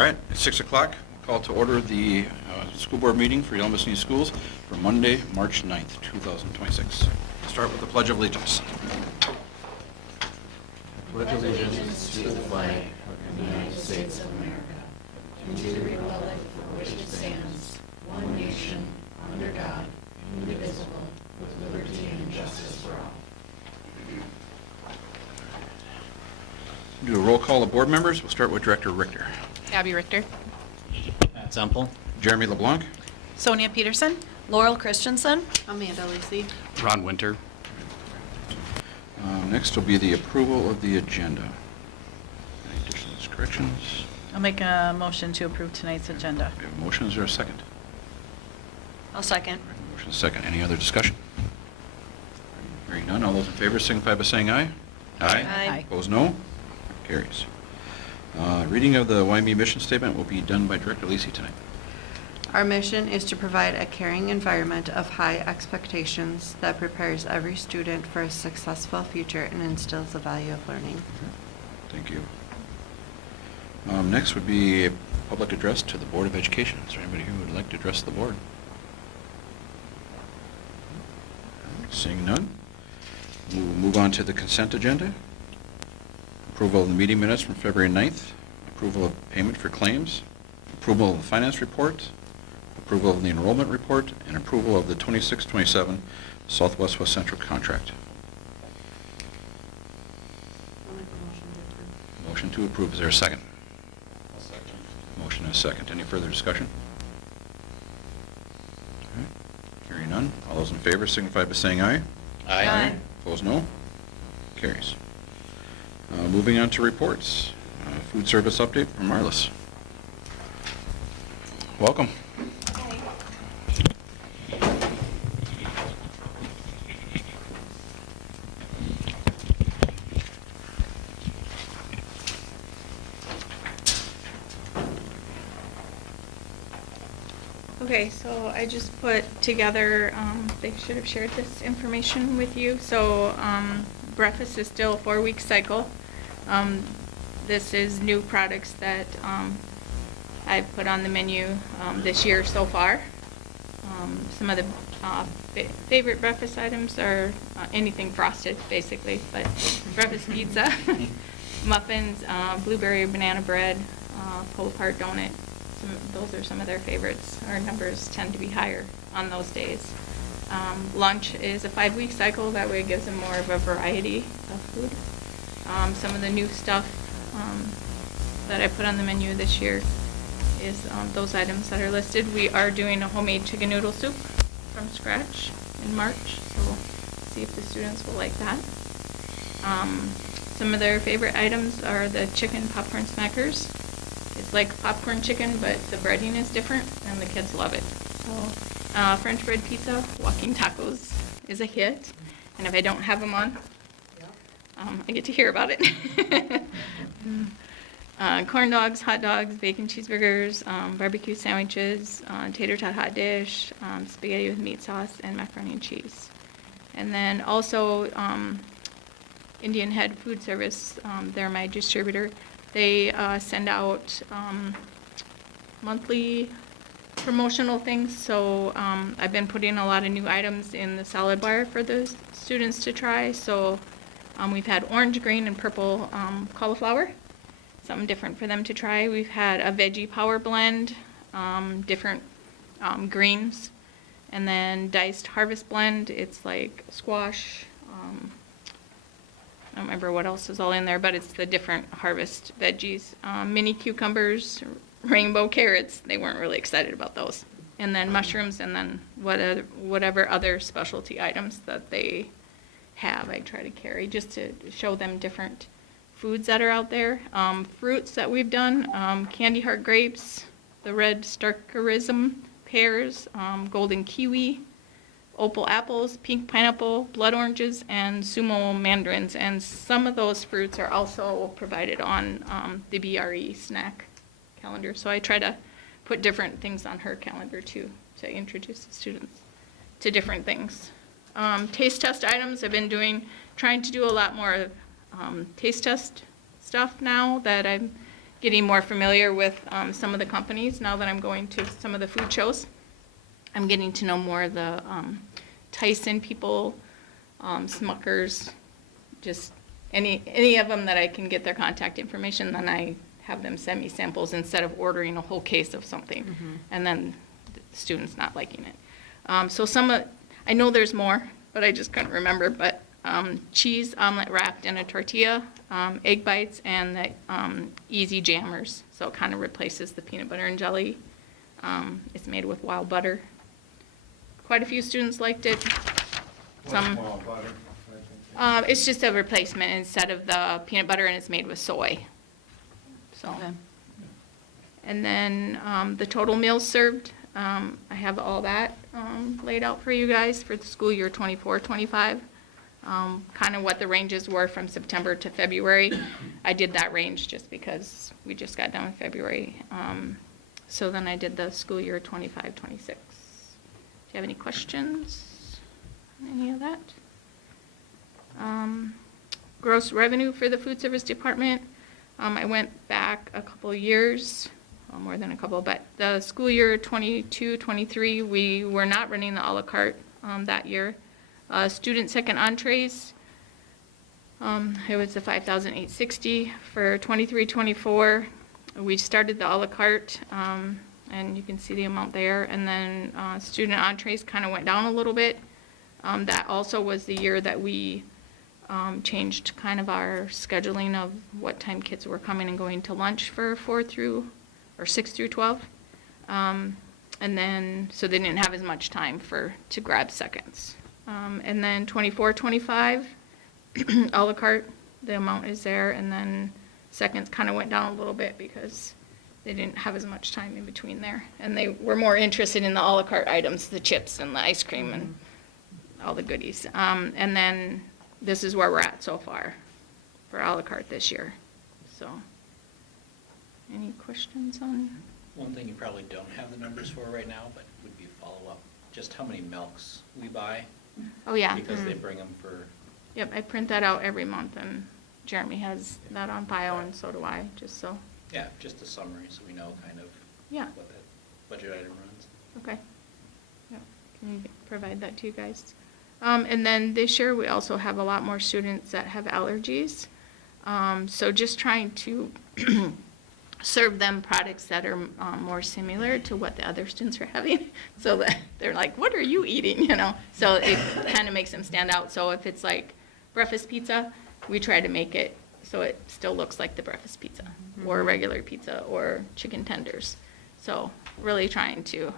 All right, it's 6 o'clock. Call to order the school board meeting for Yellow City Schools for Monday, March 9th, 2026. Start with the Pledge of Allegiance. Pledge allegiance to the flag of the United States of America, and to the republic for which it stands, one nation, under God, indivisible, with liberty and justice for all. Do a roll call of board members. We'll start with Director Richter. Abby Richter. Matt Zempel. Jeremy LeBlanc. Sonia Peterson. Laurel Christensen. Amanda Lacey. Ron Winter. Next will be the approval of the agenda. Any additions, corrections? I'll make a motion to approve tonight's agenda. We have a motion. Is there a second? I'll second. Motion is second. Any other discussion? Hearing none. All those in favor signify by saying aye. Aye. Opposed, no. Carries. Reading of the YME mission statement will be done by Director Lacey tonight. Our mission is to provide a caring environment of high expectations that prepares every student for a successful future and instills the value of learning. Thank you. Next would be a public address to the Board of Education. Is there anybody who would like to address the board? Seeing none, we'll move on to the consent agenda. Approval of the meeting minutes from February 9th, approval of payment for claims, approval of the finance report, approval of the enrollment report, and approval of the 26-27 Southwest West Central contract. Motion to approve. Is there a second? I'll second. Motion and a second. Any further discussion? All right. Hearing none. All those in favor signify by saying aye. Aye. Opposed, no. Carries. Moving on to reports. Food service update from Marlis. Welcome. Okay, so I just put together, they should have shared this information with you. So breakfast is still a 4-week cycle. This is new products that I've put on the menu this year so far. Some of the favorite breakfast items are anything frosted, basically, but breakfast pizza, muffins, blueberry banana bread, pull apart donut. Those are some of their favorites. Our numbers tend to be higher on those days. Lunch is a 5-week cycle. That way it gives them more of a variety of food. Some of the new stuff that I put on the menu this year is those items that are listed. We are doing a homemade chicken noodle soup from scratch in March, so we'll see if the students will like that. Some of their favorite items are the chicken popcorn smackers. It's like popcorn chicken, but the breading is different, and the kids love it. So, French bread pizza, walking tacos is a hit, and if I don't have them on, I get to hear about it. Corn dogs, hot dogs, bacon cheeseburgers, barbecue sandwiches, tater tot hot dish, spaghetti with meat sauce, and macaroni and cheese. And then also Indian Head Food Service, they're my distributor. They send out monthly promotional things, so I've been putting a lot of new items in the salad bar for the students to try. So we've had orange, green, and purple cauliflower, something different for them to try. We've had a veggie power blend, different greens, and then diced harvest blend. It's like squash, I don't remember what else is all in there, but it's the different harvest veggies. Mini cucumbers, rainbow carrots. They weren't really excited about those. And then mushrooms, and then whatever other specialty items that they have, I try to carry just to show them different foods that are out there. Fruits that we've done, candy heart grapes, the red starkerism pears, golden kiwi, opal apples, pink pineapple, blood oranges, and sumo mandarins. And some of those fruits are also provided on the BRE snack calendar. So I try to put different things on her calendar too, to introduce the students to different things. Taste test items, I've been trying to do a lot more taste test stuff now that I'm getting more familiar with some of the companies now that I'm going to some of the food shows. I'm getting to know more of the Tyson people, Smuckers, just any of them that I can get their contact information, then I have them send me samples instead of ordering a whole case of something and then the students not liking it. So I know there's more, but I just couldn't remember, but cheese omelet wrapped in a tortilla, egg bites, and the easy jammers. So it kind of replaces the peanut butter and jelly. It's made with wild butter. Quite a few students liked it. Some. It's just a replacement instead of the peanut butter, and it's made with soy. So. Okay. And then the total meals served, I have all that laid out for you guys for the school year 24-25. Kind of what the ranges were from September to February. I did that range just because we just got done with February. So then I did the school year 25-26. Do you have any questions on any of that? Gross revenue for the food service department. I went back a couple of years, well, more than a couple, but the school year 22-23, we were not running the a la carte that year. Student second entrees, it was the $5,860 for 23-24. We started the a la carte, and you can see the amount there. And then student entrees kind of went down a little bit. That also was the year that we changed kind of our scheduling of what time kids were coming and going to lunch for 6 through 12. And then, so they didn't have as much time to grab seconds. And then 24-25, a la carte, the amount is there, and then seconds kind of went down a little bit because they didn't have as much time in between there. And they were more interested in the a la carte items, the chips and the ice cream and all the goodies. And then this is where we're at so far for a la carte this year. So, any questions on? One thing you probably don't have the numbers for right now, but would be follow-up, just how many milks we buy. Oh, yeah. Because they bring them for, Yep, I print that out every month, and Jeremy has that on file, and so do I, just so. yeah, just a summary, so we know kind of Yeah. what that budget item runs. Okay. Yep. Can you provide that to you guys? And then this year, we also have a lot more students that have allergies. So just trying to serve them products that are more similar to what the other students are having, so that they're like, what are you eating, you know? So it kind of makes them stand out. So if it's like breakfast pizza, we try to make it so it still looks like the breakfast pizza, or regular pizza, or chicken tenders. So really trying to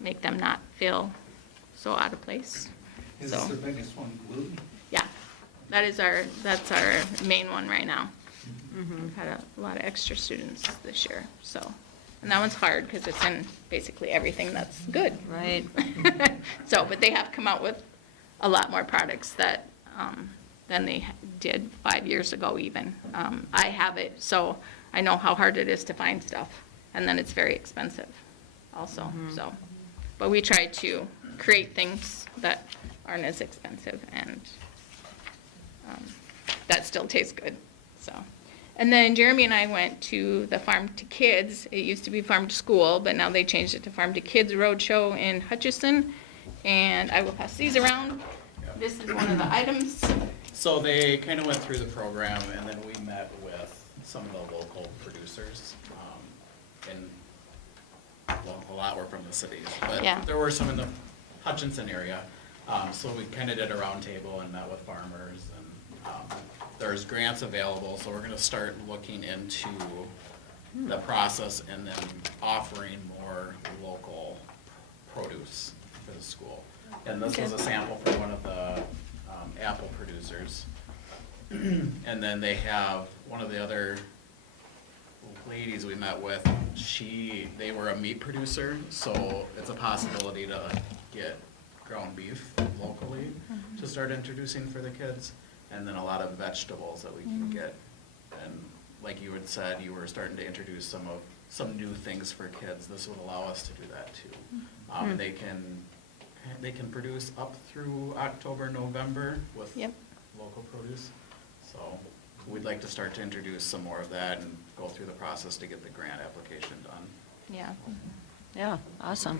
make them not feel so out of place. Is So, this the biggest one, gluten? yeah, that's our main one right now. We've had a lot of extra students this year, so. And that one's hard because it's in basically everything that's good. Right. So, but they have come out with a lot more products that, than they did 5 years ago even. I have it, so I know how hard it is to find stuff. And then it's very expensive also, so. But we try to create things that aren't as expensive and that still tastes good, so. And then Jeremy and I went to the Farm to Kids. It used to be Farm to School, but now they changed it to Farm to Kids Roadshow in Hutchinson. And I will pass these around. This is one of the items. So they kind of went through the program, and then we met with some of the local producers. And, well, a lot were from the cities, Yeah. but there were some in the Hutchinson area. So we kind of did a roundtable and met with farmers, and there's grants available, so we're gonna start looking into the process and then offering more local produce for the school. And this was a sample from one of the apple producers. And then they have, one of the other ladies we met with, they were a meat producer, so it's a possibility to get ground beef locally to start introducing for the kids. And then a lot of vegetables that we can get. And like you had said, you were starting to introduce some new things for kids. This would allow us to do that too. And they can produce up through October, November with Yep. local produce. So we'd like to start to introduce some more of that and go through the process to get the grant application done. Yeah. Yeah, awesome.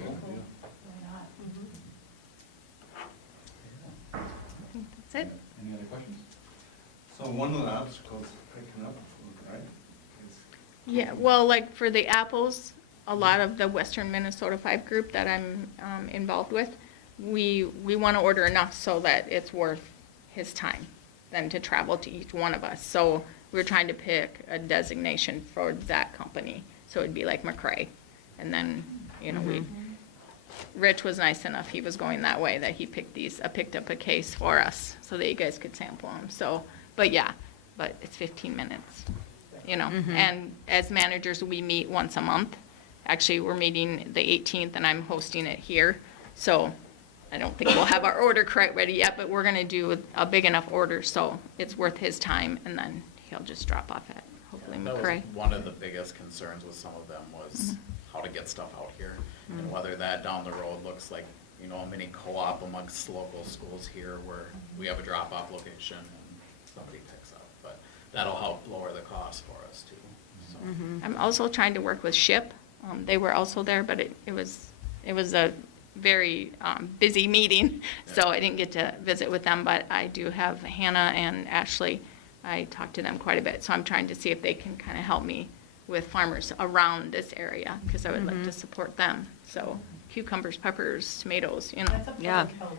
That's it. Any other questions? So one of the obstacles is picking up food, right? It's- Yeah, well, like for the apples, a lot of the Western Minnesota 5 group that I'm involved with, we want to order enough so that it's worth his time than to travel to each one of us. So we're trying to pick a designation for that company. So it'd be like McCray. And then, you know, Rich was nice enough, he was going that way, that he picked up a case for us so that you guys could sample them. So, but it's 15 minutes, you know. And as managers, we meet once a month. Actually, we're meeting the 18th and I'm hosting it here. So I don't think we'll have our order quite ready yet, but we're gonna do a big enough order so it's worth his time, and then he'll just drop off at hopefully That was McCray. one of the biggest concerns with some of them was how to get stuff out here. And whether that down the road looks like, you know, a mini co-op amongst local schools here where we have a drop-off location and somebody picks up. But that'll help lower the cost for us too, so. I'm also trying to work with SHIP. They were also there, but it was a very busy meeting, so I didn't get to visit with them, but I do have Hannah and Ashley. I talked to them quite a bit, so I'm trying to see if they can kind of help me with farmers around this area, because I would like to support them. So cucumbers, peppers, tomatoes, you know. That's a Yeah. public health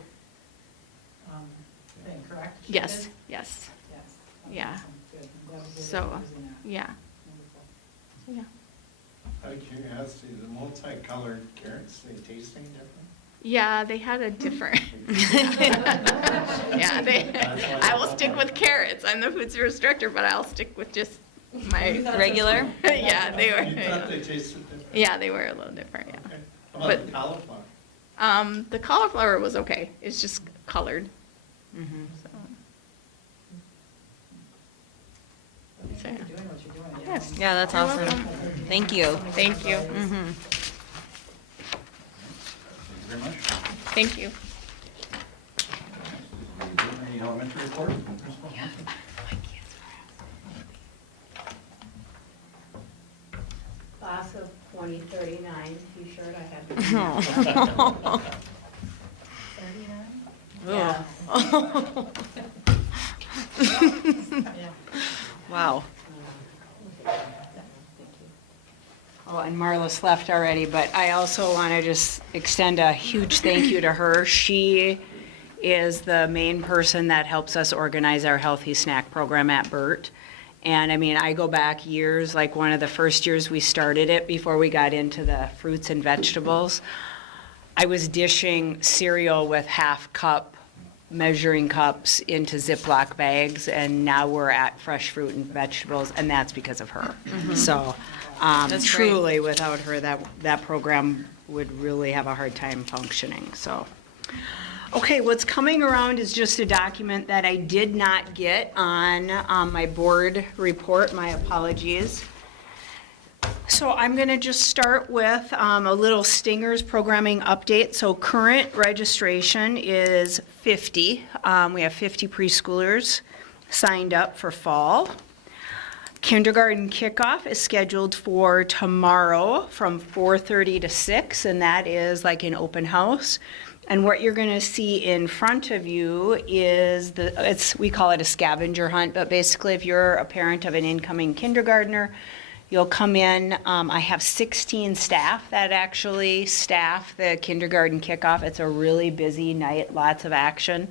thing, correct? Yes, yes, Yes. Yeah. Sounds good. I'm glad we did it so, using that. yeah, Wonderful. yeah. Out of curiosity, the multicolored carrots, they taste any different? Yeah, they had a different. Yeah, I will stick with carrots. I'm the food service director, but I'll stick with just my. Regular? Yeah, they were. You thought they tasted different? Yeah, they were a little different, yeah. Okay. How about But- the cauliflower? The cauliflower was okay. It's just colored. So, Thank you for doing what you're doing. Yes. Yeah, that's You're awesome. welcome. Thank you. Thank you. Thank you very much. Thank you. Any elementary report from principal? Class of 2039 T-shirt I have. Yeah. Wow. Oh, and Marlis left already, but I also want to just extend a huge thank you to her. She is the main person that helps us organize our healthy snack program at Burt. And I mean, I go back years, like one of the first years we started it before we got into the fruits and vegetables. I was dishing cereal with half cup measuring cups into Ziploc bags, and now we're at fresh fruit and vegetables, and that's because of her. So That's truly, without her, that program would really have a hard time functioning, so. Okay, what's coming around is just a document that I did not get on my board report, my apologies. So I'm going to just start with a little Stingers programming update. So current registration is 50. We have 50 preschoolers signed up for fall. Kindergarten kickoff is scheduled for tomorrow from 4:30 to 6, and that is like an open house. And what you're going to see in front of you is we call it a scavenger hunt, but basically if you're a parent of an incoming kindergartner, you'll come in. I have 16 staff that actually staff the kindergarten kickoff. It's a really busy night, lots of action.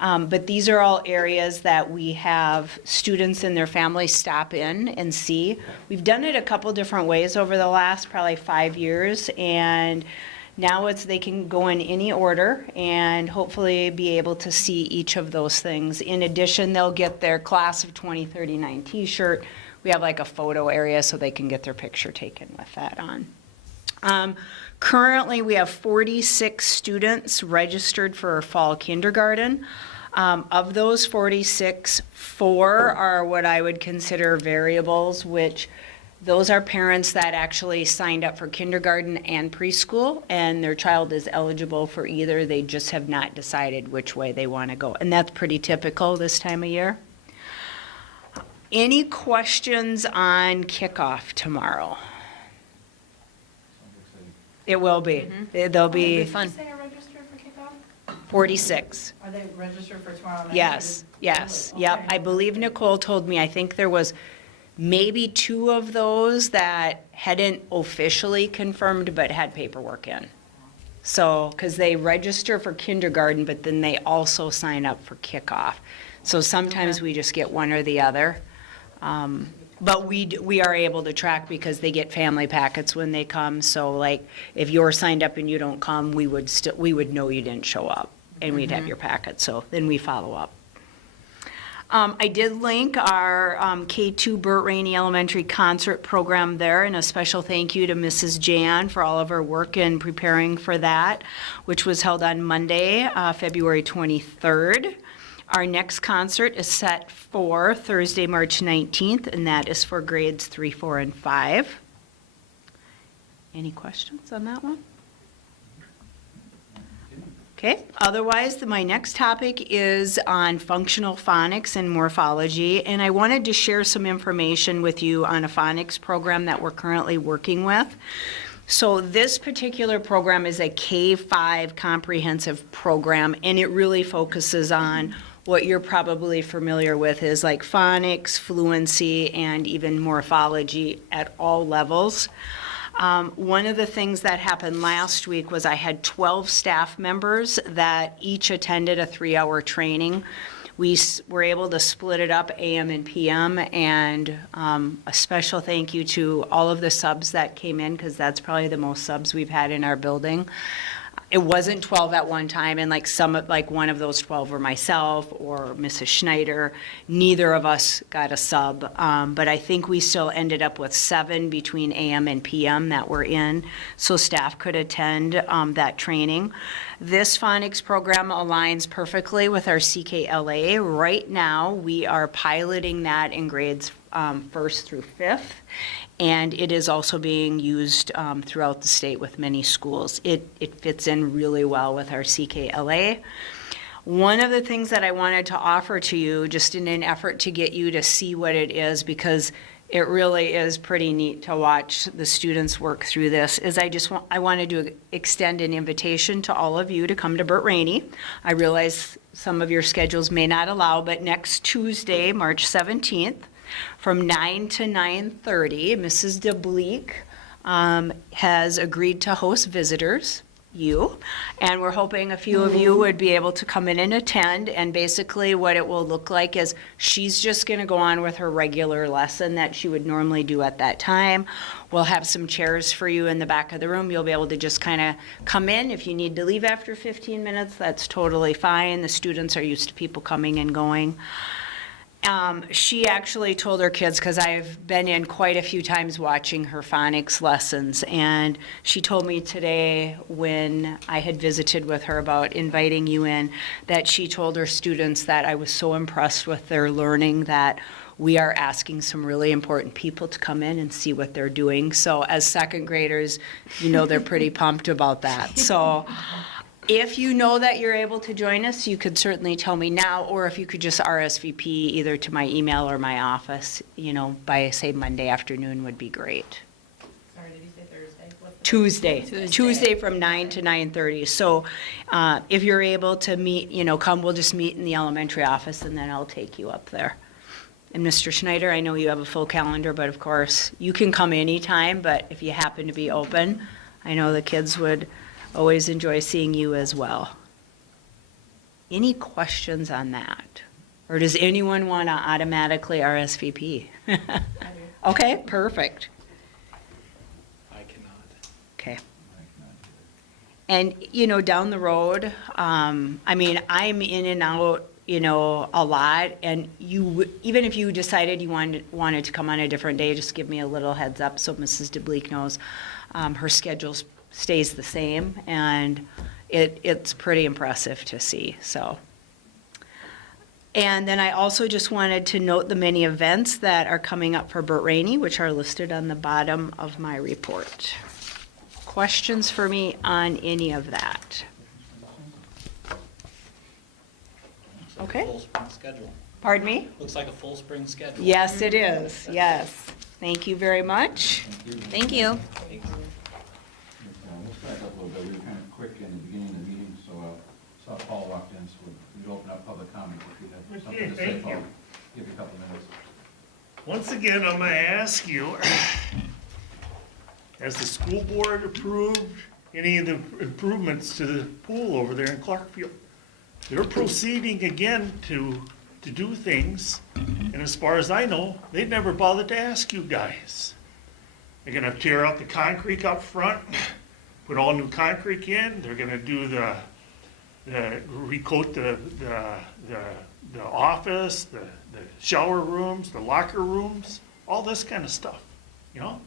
But these are all areas that we have students and their families stop in and see. We've done it a couple different ways over the last probably 5 years, and now they can go in any order and hopefully be able to see each of those things. In addition, they'll get their Class of 2039 t-shirt. We have like a photo area so they can get their picture taken with that on. Currently, we have 46 students registered for fall kindergarten. Of those 46, 4 are what I would consider variables, which those are parents that actually signed up for kindergarten and preschool, and their child is eligible for either. They just have not decided which way they want to go. And that's pretty typical this time of year. Any questions on kickoff tomorrow? It will be. There'll be Fun. Say I registered for kickoff? 46. Are they registered for tomorrow night? Yes, yes, yep. Okay. I believe Nicole told me, I think there was maybe 2 of those that hadn't officially confirmed but had paperwork in. So, because they register for kindergarten, but then they also sign up for kickoff. So sometimes we just get one or the other. But we are able to track because they get family packets when they come. So like, if you're signed up and you don't come, we would know you didn't show up, and we'd have your packet. So then we follow up. I did link our K2 Burt Rainey Elementary concert program there, and a special thank you to Mrs. Jan for all of her work in preparing for that, which was held on Monday, February 23rd. Our next concert is set for Thursday, March 19th, and that is for grades 3, 4, and 5. Any questions on that one? Okay, otherwise, my next topic is on functional phonics and morphology, and I wanted to share some information with you on a phonics program that we're currently working with. So this particular program is a K-5 comprehensive program, and it really focuses on what you're probably familiar with is like phonics, fluency, and even morphology at all levels. One of the things that happened last week was I had 12 staff members that each attended a 3-hour training. We were able to split it up AM and PM, and a special thank you to all of the subs that came in, because that's probably the most subs we've had in our building. It wasn't 12 at one time, and like one of those 12 were myself or Mrs. Schneider. Neither of us got a sub, but I think we still ended up with 7 between AM and PM that were in, so staff could attend that training. This phonics program aligns perfectly with our CKLA. Right now, we are piloting that in grades 1st through 5th. And it is also being used throughout the state with many schools. It fits in really well with our CKLA. One of the things that I wanted to offer to you, just in an effort to get you to see what it is, because it really is pretty neat to watch the students work through this, is I wanted to extend an invitation to all of you to come to Burt Rainey. I realize some of your schedules may not allow, but next Tuesday, March 17th, from 9 to 9:30, Mrs. DeBleek has agreed to host visitors, and we're hoping a few of you would be able to come in and attend. And basically what it will look like is she's just going to go on with her regular lesson that she would normally do at that time. We'll have some chairs for you in the back of the room. You'll be able to just kind of come in. If you need to leave after 15 minutes, that's totally fine. The students are used to people coming and going. She actually told her kids, because I've been in quite a few times watching her phonics lessons, and she told me today when I had visited with her about inviting you in, that she told her students that I was so impressed with their learning that we are asking some really important people to come in and see what they're doing. So as second graders, you know they're pretty pumped about that. So if you know that you're able to join us, you could certainly tell me now, or if you could just RSVP either to my email or my office, by, say, Monday afternoon would be great. Sorry, did you say Thursday? What's the- Tuesday from 9 to 9:30. So if you're able to meet, come, we'll just meet in the elementary office, and then I'll take you up there. And Mr. Schneider, I know you have a full calendar, but of course, you can come anytime, but if you happen to be open, I know the kids would always enjoy seeing you as well. Any questions on that? Or does anyone want to automatically RSVP? Okay, perfect. I cannot. Okay. And, down the road, I'm in and out, a lot, and even if you decided you wanted to come on a different day, just give me a little heads up so Mrs. DeBleek knows. Her schedule stays the same, and it's pretty impressive to see, so. And then I also just wanted to note the many events that are coming up for Burt Rainey, which are listed on the bottom of my report. Questions for me on any of that? Okay. Schedule. Pardon me? Looks like a full spring schedule. Yes, it is, yes. Thank you very much. Thank you. Let's back up a little bit. We were kind of quick in the beginning of the meeting, so saw Paul walked in, so we'd open up public comment. If you had something to say, thank Paul, you. give you a couple minutes. Once again, I'm gonna ask you, has the school board approved any of the improvements to the pool over there in Clarkfield? They're proceeding again to do things, and as far as I know, they've never bothered to ask you guys. They're gonna tear out the concrete up front, put all new concrete in, they're gonna do the recoat the office, the shower rooms, the locker rooms, all this kind of stuff, you know?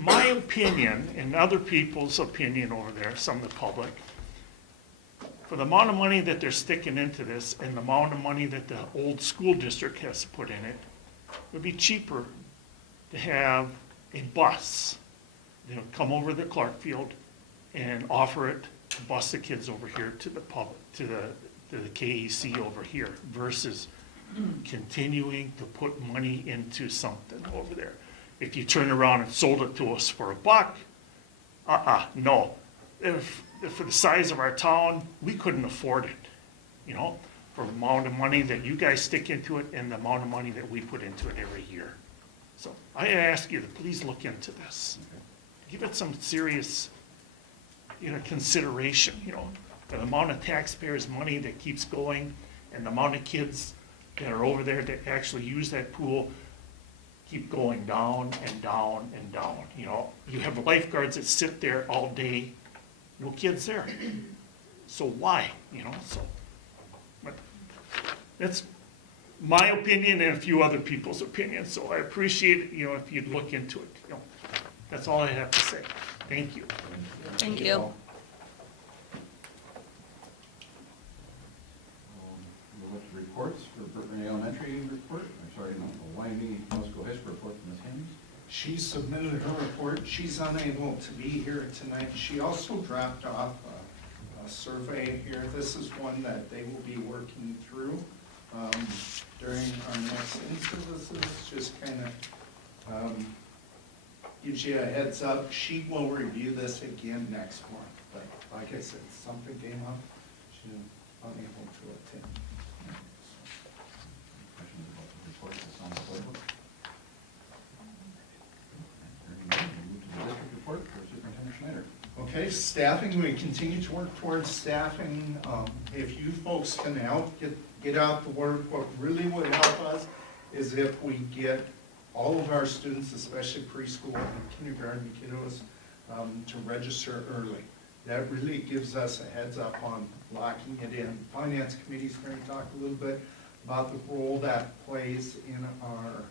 My opinion, and other people's opinion over there, some of the public, for the amount of money that they're sticking into this and the amount of money that the old school district has to put in it, it would be cheaper to have a bus, you know, come over to Clarkfield and offer it to bus the kids over here to the public, to the KEC over here versus continuing to put money into something over there. If you turn around and sold it to us for $1, no. If for the size of our town, we couldn't afford it, you know, for the amount of money that you guys stick into it and the amount of money that we put into it every year. So I ask you to please look into this. Give it some serious, you know, consideration, you know, the amount of taxpayers' money that keeps going and the amount of kids that are over there that actually use that pool keep going down and down and down, you know. You have lifeguards that sit there all day, no kids there. So why, you know, so. But that's my opinion and a few other people's opinions, so I appreciate it, you know, if you'd look into it, you know. That's all I have to say. Thank you. Thank you. We'll look to reports for Burton Elementary report. I'm sorry, no, Wyoming Moscow High School report from Ms. Haynes. She submitted her report. She's unable to be here tonight. She also dropped off a survey here. This is one that they will be working through during our next in-services. Just kind of gives you a heads up. She will review this again next month. But like I said, something came up. She was unable to attend. Questions about the report that's on the playbook? Hearing none, we'll move to the district report for Superintendent Schneider. Okay, staffing, we continue to work towards staffing. If you folks can help get out the word, what really would help us is if we get all of our students, especially preschool and kindergarten kiddos, to register early. That really gives us a heads up on locking it in. Finance Committee's going to talk a little bit about the role that plays in our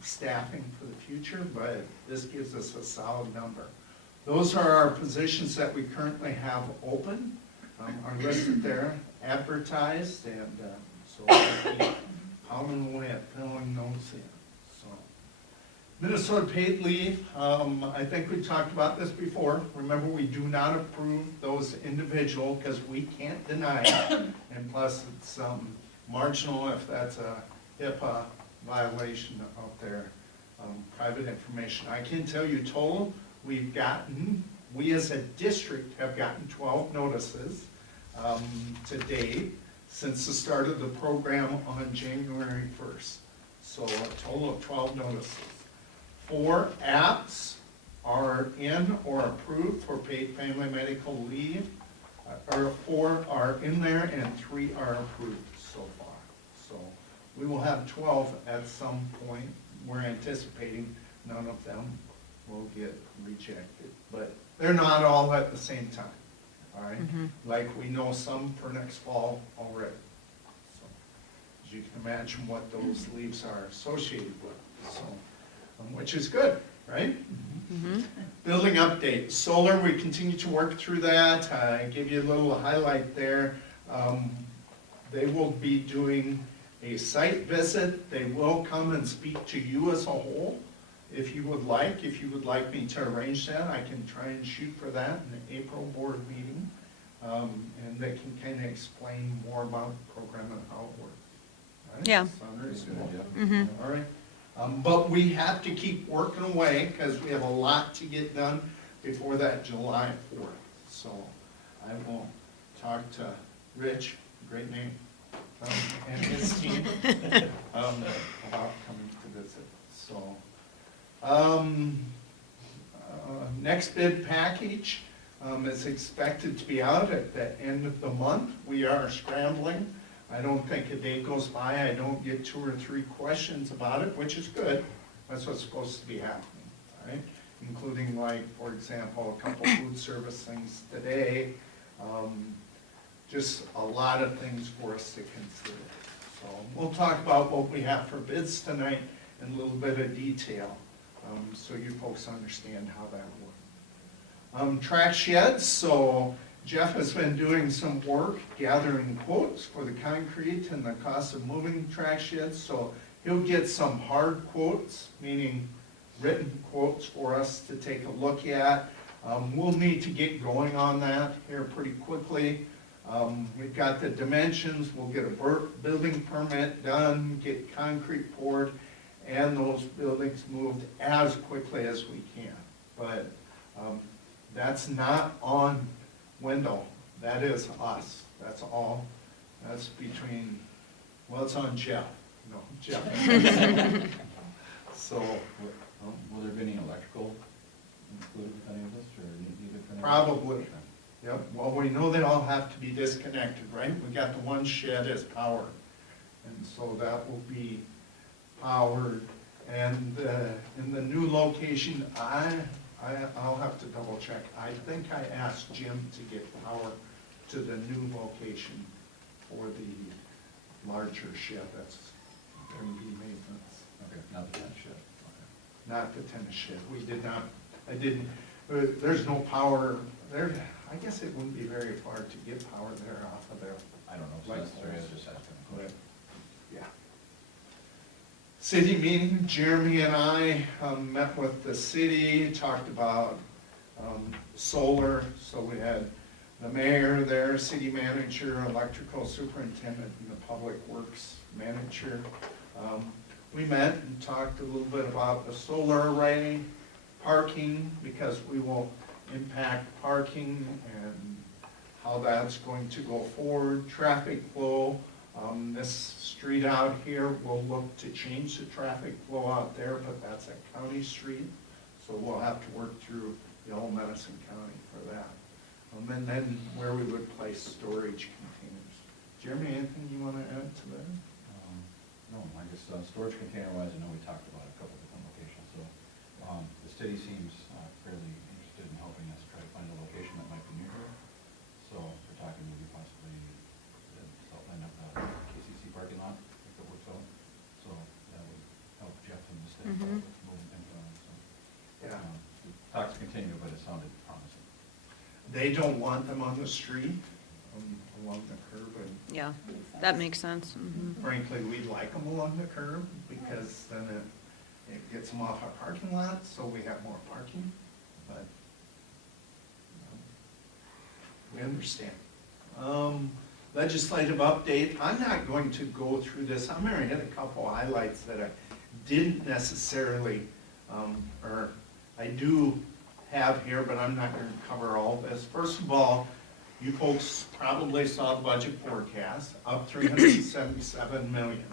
staffing for the future, but this gives us a solid number. Those are our positions that we currently have open, are listed there, advertised, and so we'll keep pounding away at filling those in. So, Minnesota paid leave, I think we talked about this before. Remember, we do not approve those individual because we can't deny it, and plus it's marginal if that's a HIPAA violation out there, private information. I can tell you total, we as a district have gotten 12 notices to date since the start of the program on January 1st. So a total of 12 notices. 4 apps are in or approved for paid family medical leave, or 4 are in there and 3 are approved so far. So we will have 12 at some point. We're anticipating none of them will get rejected, but they're not all at the same time, all right? Like we know some for next fall already. So, as you can imagine what those leaves are associated with, so, which is good, right? Building update, solar, we continue to work through that. I give you a little highlight there. They will be doing a site visit. They will come and speak to you as a whole. If you would like me to arrange that, I can try and shoot for that in the April board meeting. and they can kind of explain more about the program and how it works. All right? Yeah. Sound reasonable? Mm-hmm. All right, but we have to keep working away, because we have a lot to get done before that July 4th. So I will talk to Rich, great name, and his team, about coming to visit, so. Next bid package, is expected to be out at the end of the month. We are scrambling. I don't think a day goes by I don't get 2 or 3 questions about it, which is good. That's what's supposed to be happening, all right? Including, like, for example, a couple food service things today. Just a lot of things for us to consider. So we'll talk about what we have for bids tonight in a little bit of detail, so you folks understand how that works. Track sheds, so Jeff has been doing some work gathering quotes for the concrete and the cost of moving track sheds, so he'll get some hard quotes, meaning written quotes for us to take a look at. We'll need to get going on that here pretty quickly. We've got the dimensions, we'll get a building permit done, get concrete poured, and those buildings moved as quickly as we can. But that's not on Wendell, that is us, that's all. That's between, well, it's on Jeff, no, Jeff. So, Will there be any electrical included with any of this, or needed for any? probably, yep, well, we know they all have to be disconnected, right? We got the one shed as powered, and so that will be powered. And in the new location, I'll have to double check. I think I asked Jim to get power to the new location for the larger shed that's going to be maintenance. Okay, not the tennis shed. Okay. Not the tennis shed. We did not, there's no power there. I guess it wouldn't be very far to get power there off of there. I don't know, Like so that's, I was just asking. But, yeah. City meeting, Jeremy and I met with the city, talked about solar, so we had the mayor there, city manager, electrical superintendent, and the public works manager. We met and talked a little bit about the solar array, parking, because we will impact parking and how that's going to go forward, traffic flow. This street out here, we'll look to change the traffic flow out there, but that's a county street, so we'll have to work through the old Madison County for that. And then where we would place storage containers. Jeremy, anything you want to add to that? No, I guess storage container wise, I know we talked about a couple different locations, so the city seems fairly interested in helping us try to find a location that might be near here. So we're talking maybe possibly outline up the KCC parking lot, if it works out. So that would help Jeff and the staff moving things around, so. Yeah. Talks continue, but it sounded promising. They don't want them on the street, along the curb, and Yeah, that makes sense. Mhm. frankly, we'd like them along the curb, because then it gets them off our parking lot, so we have more parking, but we understand. Legislative update, I'm not going to go through this, I'm gonna hit a couple highlights that I didn't necessarily, or I do have here, but I'm not gonna cover all this. First of all, you folks probably saw the budget forecast, up 377 million.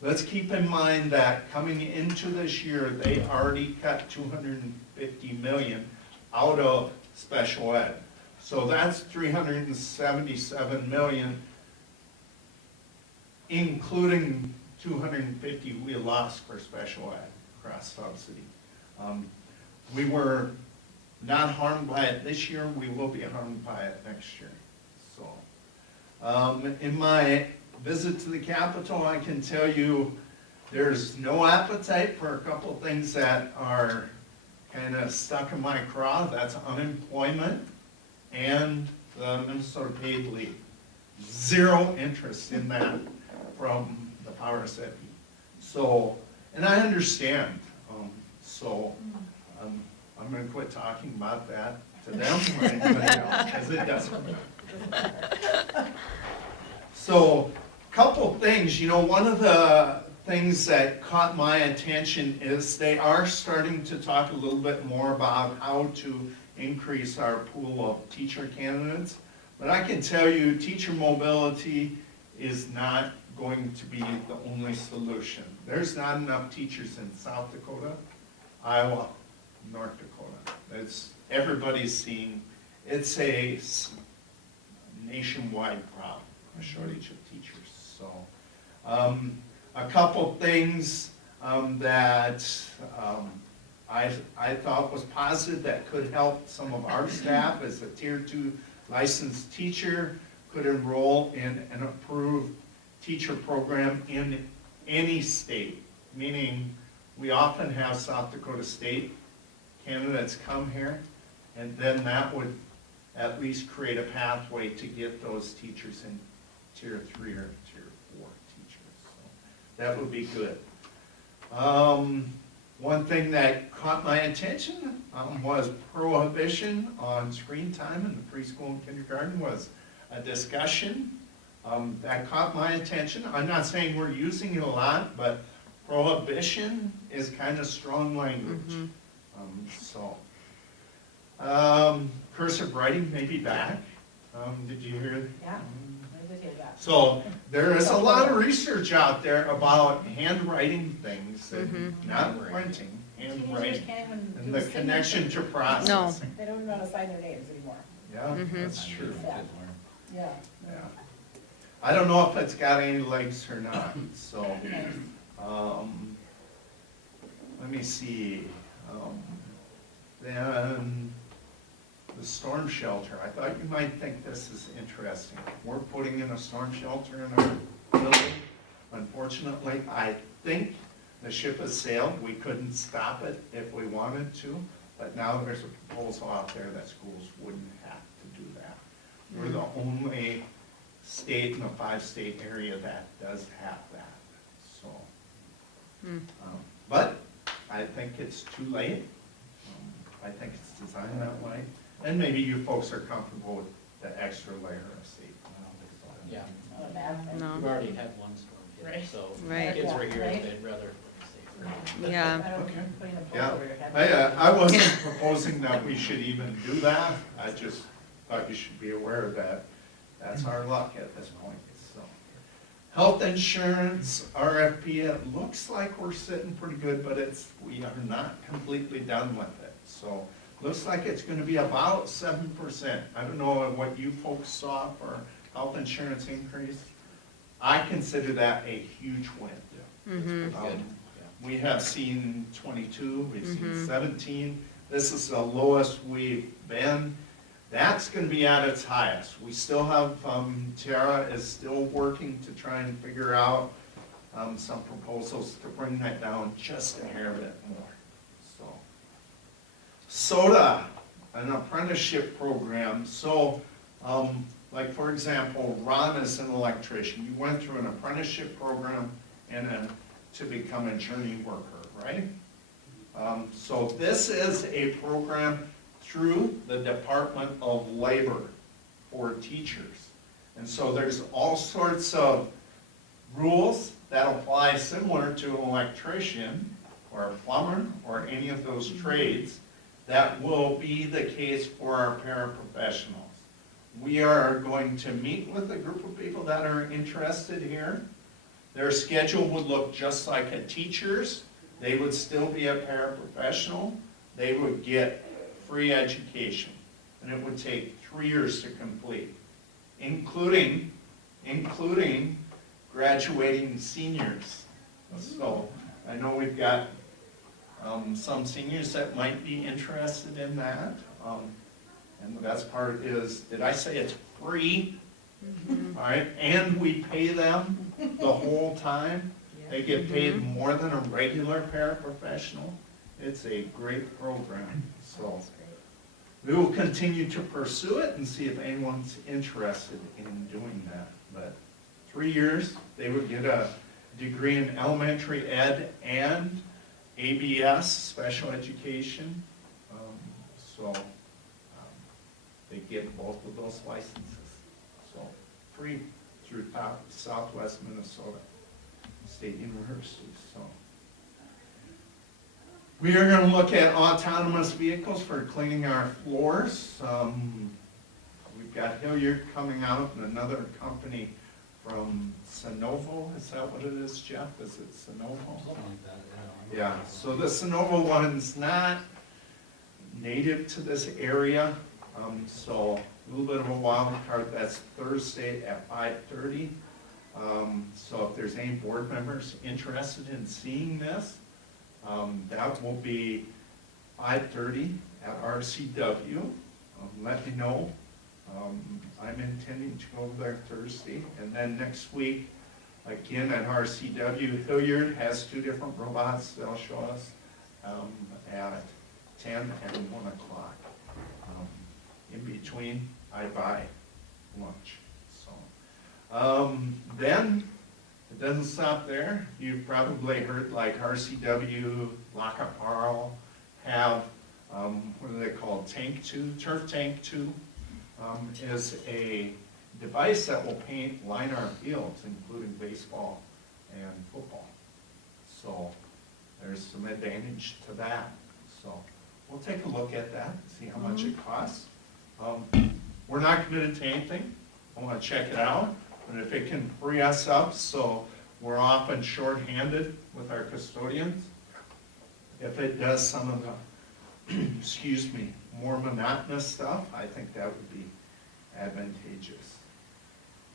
Let's keep in mind that coming into this year, they already cut 250 million out of special ed. So that's 377 million, including 250 we lost for special ed across subsidy. We were not harmed by it this year, we will be harmed by it next year. So, in my visit to the Capitol, I can tell you there's no appetite for a couple of things that are kind of stuck in my craw. That's unemployment and the Minnesota paid leave. Zero interest in that from the powers that be. So, and I understand, I'm gonna quit talking about that to them or anybody else, because it doesn't matter. So, couple things, one of the things that caught my attention is they are starting to talk a little bit more about how to increase our pool of teacher candidates. But I can tell you, teacher mobility is not going to be the only solution. There's not enough teachers in South Dakota, Iowa, North Dakota. Everybody's seeing, it's a nationwide problem, a shortage of teachers. So, a couple things that I thought was positive that could help some of our staff as a Tier 2 licensed teacher could enroll in an approved teacher program in any state, meaning we often have South Dakota State candidates come here, and then that would at least create a pathway to get those teachers in Tier 3 or Tier 4 teachers. So that would be good. One thing that caught my attention was prohibition on screen time in the preschool and kindergarten was a discussion that caught my attention. I'm not saying we're using it a lot, but prohibition is kind of strong language. Cursive writing may be back. Did you hear? Yeah, I did hear that. So there is a lot of research out there about handwriting things, and not printing, Teenagers handwriting, can't even and do the connection to signature. processing. They don't even know how to sign their names anymore. Yeah, that's true. Yeah. Yeah. I don't know if it's got any legs or not, so, let me see. Then, the storm shelter, I thought you might think this is interesting. We're putting in a storm shelter in our building. Unfortunately, I think the ship has sailed. We couldn't stop it if we wanted to, but now there's a proposal out there that schools wouldn't have to do that. We're the only state in a 5-state area that does have that, so. But I think it's too late. I think it's designed that way. And maybe you folks are comfortable with the extra layer of safety. Yeah, No. we've already had one storm hit, so Right. kids were here, Right. they'd rather play safer. Yeah. Okay. Putting a pole Yeah, over your head. I wasn't proposing that we should even do that. I just thought you should be aware that that's our luck at this point, so. Health insurance, RFP, it looks like we're sitting pretty good, but we are not completely done with it. So, looks like it's gonna be about 7%. I don't know what you folks saw for health insurance increase. I consider that a huge win. Good. We have seen 22, we've seen 17. This is the lowest we've been. That's gonna be at its highest. We still have, Tara is still working to try and figure out some proposals to bring that down just a hair bit more, so. SOTA, an apprenticeship program. So, like for example, Ron is an electrician. You went through an apprenticeship program and to become a journey worker, right? So this is a program through the Department of Labor for teachers. And so there's all sorts of rules that apply similar to an electrician or a plumber or any of those trades that will be the case for our paraprofessionals. We are going to meet with a group of people that are interested here. Their schedule would look just like a teacher's. They would still be a paraprofessional. They would get free education, and it would take 3 years to complete, including graduating seniors. So I know we've got some seniors that might be interested in that. And the best part is, did I say it's free? All right, and we pay them the whole time. They get paid more than a regular paraprofessional. It's a great program, so. We will continue to pursue it and see if anyone's interested in doing that. But 3 years, they would get a degree in elementary ed and ABS, special education. So they get both of those licenses. free through Southwest Minnesota State University, so. We are gonna look at autonomous vehicles for cleaning our floors. We've got Hilliard coming out and another company from Synovo, is that what it is, Jeff? Is it Synovo? Yeah, so the Synovo one's not native to this area, so a little bit of a wild card. That's Thursday at 5:30. So if there's any board members interested in seeing this, that will be 5:30 at RCW. Let me know. I'm intending to go over there Thursday, and then next week, again at RCW, Hilliard has 2 different robots they'll show us at 10 and 1 o'clock. In between, I buy lunch. So, then it doesn't stop there. You've probably heard like RCW, Lockup Arl have, what are they called, Tank 2, Turf Tank 2, is a device that will line our fields, including baseball and football. So there's some advantage to that. So we'll take a look at that, see how much it costs. We're not committed to anything. I want to check it out, and if it can free us up so we're often short-handed with our custodians, if it does some of the, excuse me, more monotonous stuff, I think that would be advantageous.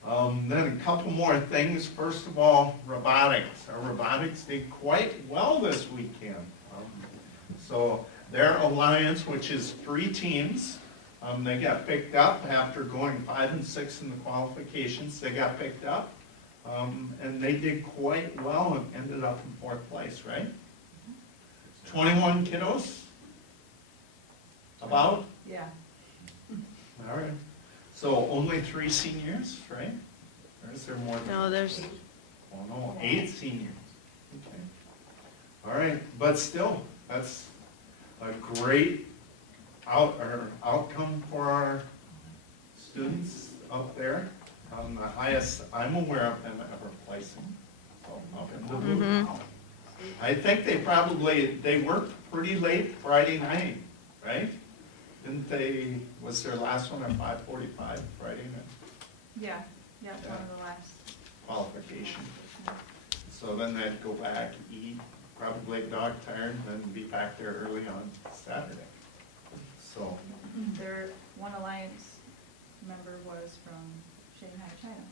Then a couple more things. First of all, robotics. Our robotics did quite well this weekend. So their alliance, which is 3 teams, they got picked up after going 5 and 6 in the qualifications. They got picked up, and they did quite well and ended up in 4th place, right? 21 kiddos? About? Yeah. All right. So only 3 seniors, right? Or is there more than? No, there's, Oh, no, 8 seniors. Okay. All right, but still, that's a great outcome for our students up there. The highest I'm aware of them ever placing, so up in the blue. I think they worked pretty late Friday night, right? Didn't they, was their last one at 5:45 Friday night? Yeah, yeah, one of the last. Qualification. So then they'd go back, eat, probably dog tired, and then be back there early on Saturday. So, Their one alliance member was from Shanghai, China.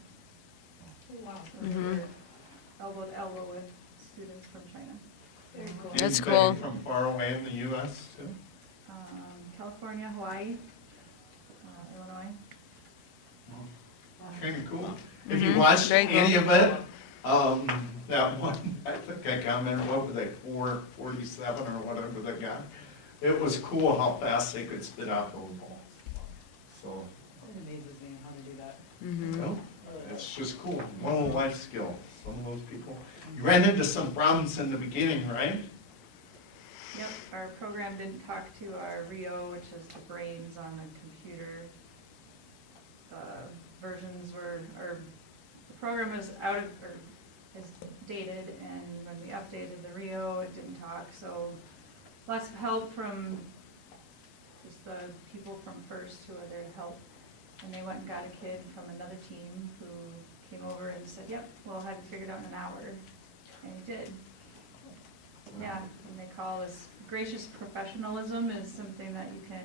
Wow. So they were elbow to elbow with students from China. Very cool. That's anybody cool. from far away in the U.S. too? California, Hawaii, Illinois. Kind of cool. If you watched Very cool. any of it, that one, I think I commented, what were they, 4:47 or whatever they got? It was cool how fast they could spit out those balls. So, It amazes me how they do that. well, it's just cool. One of the life skills. Some of those people. You ran into some problems in the beginning, right? Yep, our program didn't talk to our Rio, which is the brains on the computer. Versions were, or the program was out of, or is dated, and when we updated the Rio, it didn't talk, so lots of help from just the people from FIRST who are there to help. And they went and got a kid from another team who came over and said, yep, we'll have it figured out in an hour, and he did. Yeah, and they call this gracious professionalism is something that you can,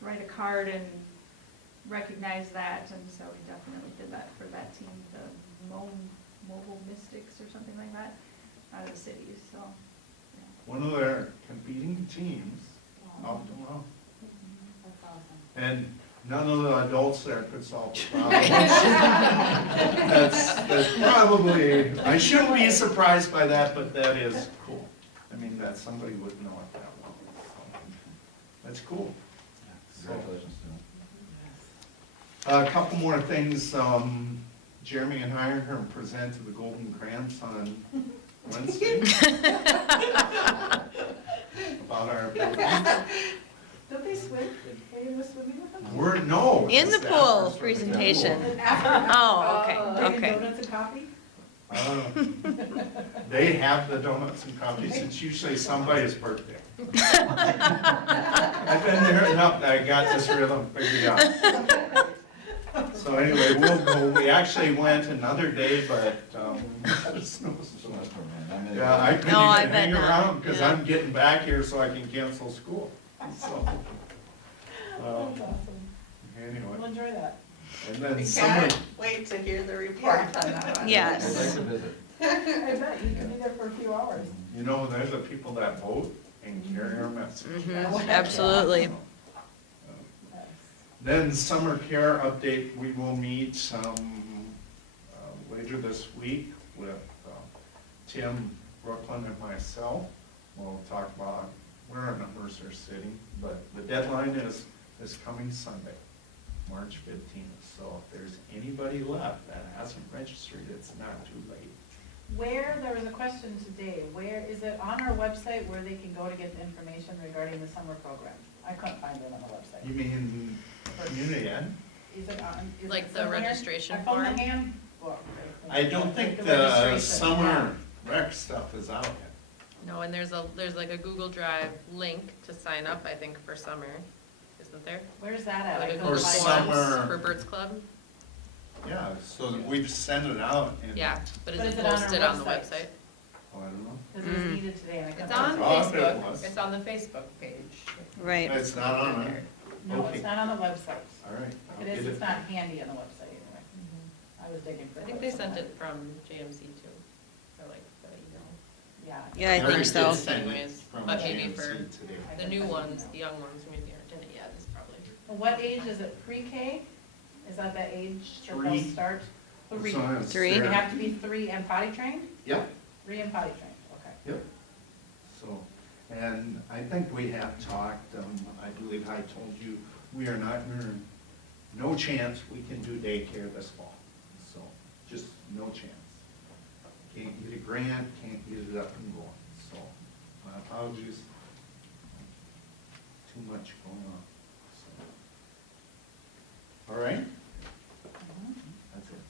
write a card and recognize that, and so we definitely did that for that team, the Mobile Mystics or something like that, out of the city, so. Yeah. One of their competing teams helped them out. That's awesome. And none of the adults there could solve the problem. That's probably, I shouldn't be surprised by that, but that is cool. I mean, that somebody would know it that well. So, that's cool. Congratulations A couple more things. Jeremy and I are going to present to the Golden Cramps on Wednesday about our building. Don't they swim? Are you in the swimming with them? No. In the staff pool are swimming presentation. in the pool. Oh, okay, Bringing okay. donuts and coffee? They have the donuts and coffees, it's usually somebody's birthday. I've been there enough, I got this rhythm figured out. So anyway, we'll go, we actually went another day, but, we had a snowstorm. Yeah, I couldn't No, I even bet hang not. around, because Yeah. I'm getting back here so I can cancel school, so. That's awesome. We'll Anyway, enjoy that. and then We summer, can't wait to hear the report on that one. Yes. I bet you can be there for a few hours. you know, there's the people that vote and carry our message. Mhm, absolutely. Then summer care update, we will meet later this week with Tim, Brooklyn, and myself. We'll talk about where our numbers are sitting, but the deadline is coming Sunday, March 15th. So if there's anybody left that hasn't registered, it's not too late. Where, there was a question today, where, is it on our website where they can go to get the information regarding the summer program? I couldn't find it on the website. You mean community ed? Is it on? is Like it the somewhere? registration I found form? the handbook. I don't think the registration, summer rec stuff is out yet. No, and there's like a Google Drive link to sign up, I think, for summer, isn't there? yeah. Where's that at? I Like a couldn't Or Google find it. summer- Forms for Bert's Club? Yeah, so we've sent it out and. Yeah, but is But it is it on our posted on the website? website? Oh, I don't know. Because it was needed today and I couldn't. It's on find it. Oh, if it Facebook, was. it's on the Facebook page. Right. It's not on it. No, Okay. it's not on the website. All right. I'll If it is, get it's not handy on the website anyway. I was digging for I it. think they sent it from JMC too, or like the email. Yeah. Yeah, I think Larry so. did send it Anyways, from but maybe GMC for today. The new ones, the young ones, maybe aren't in it yet, is probably. What age is it? Pre-K? Is that the age that they'll 3. start? Three. So it's Three. They there. have to be 3 and potty trained? Yep, 3 and potty trained, okay. yep. So, and I think we have talked, I believe I told you, we are not, no chance we can do daycare this fall. So, just no chance. Can't get a grant, can't get it up and going. So, my apologies. Too much going on. So. All right? That's it.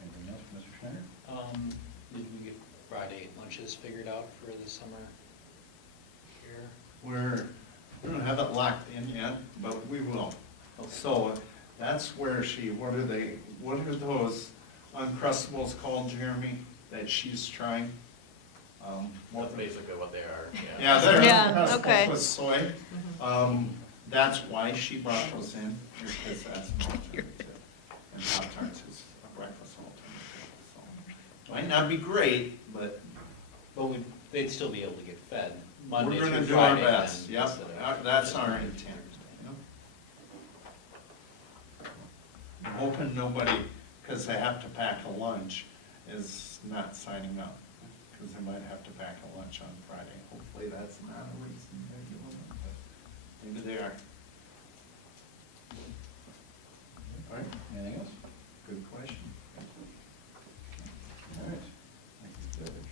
Anything else, Mr. Schneider? Did we get Friday lunches figured out for the summer here? We don't have it locked in yet, but we will. So that's where what are those Uncrustables called, Jeremy, that she's trying? That's basically what they are, Yeah, they're Yeah, Uncrustables okay. with soy. That's why she brought those in, because that's an alternative. And Pop-Tarts is a breakfast alternative, so. Might not be great, but But they'd still be able to get fed Monday we're through gonna do Friday. our best, then, yep, instead of that's just our Monday intent. through Thursday. I'm hoping nobody, because they have to pack a lunch, is not signing up, because they might have to pack a lunch on Friday. Hopefully that's not a reason they're doing it, but maybe they are. All right, anything else? Good question. All right, thank you, Judge.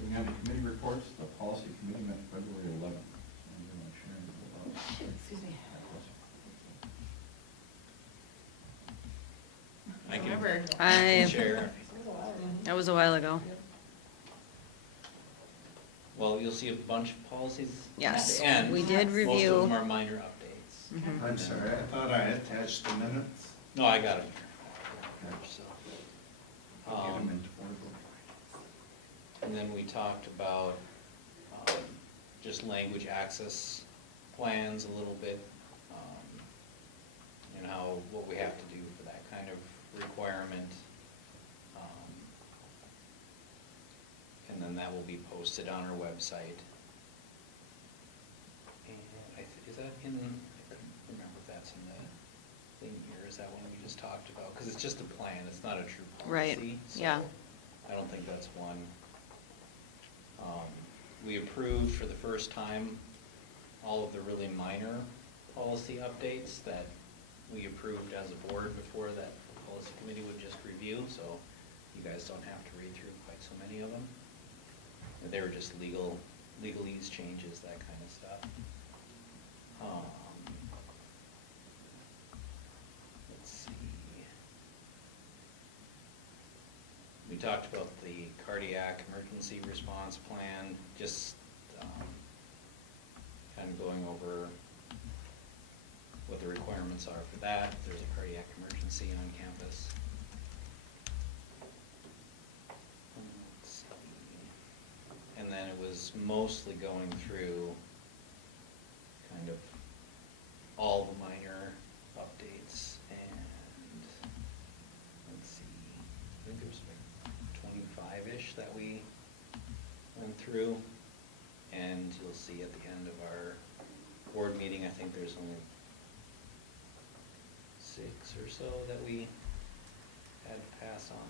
Moving on to committee reports, the policy committee met February 11th. So I'm going to share with Excuse me. I can Remember. share. That was a while ago. Well, you'll see a bunch of policies at Yes, the end. we did Most review. of them are minor updates. Mhm. I'm sorry, I thought I attached the minutes. No, I got them here. So, I'll get them um, into order. And then we talked about just language access plans a little bit, and what we have to do for that kind of requirement. And then that will be posted on our website. And is that in, I couldn't remember if that's in the thing here, is that one we just talked about? Because it's just a plan, it's not a true Right, policy. so yeah. I don't think that's one. We approved for the first time all of the really minor policy updates that we approved as a board before that policy committee would just review, so you guys don't have to read through quite so many of them. They were just legalese changes, that kind of stuff. Let's see. We talked about the cardiac emergency response plan, just kind of going over what the requirements are for that, if there's a cardiac emergency on campus. Let's see. And then it was mostly going through kind of all the minor updates, and let's see, I think there was like 25-ish that we went through, and you'll see at the end of our board meeting, I think there's only 6 or so that we had to pass on.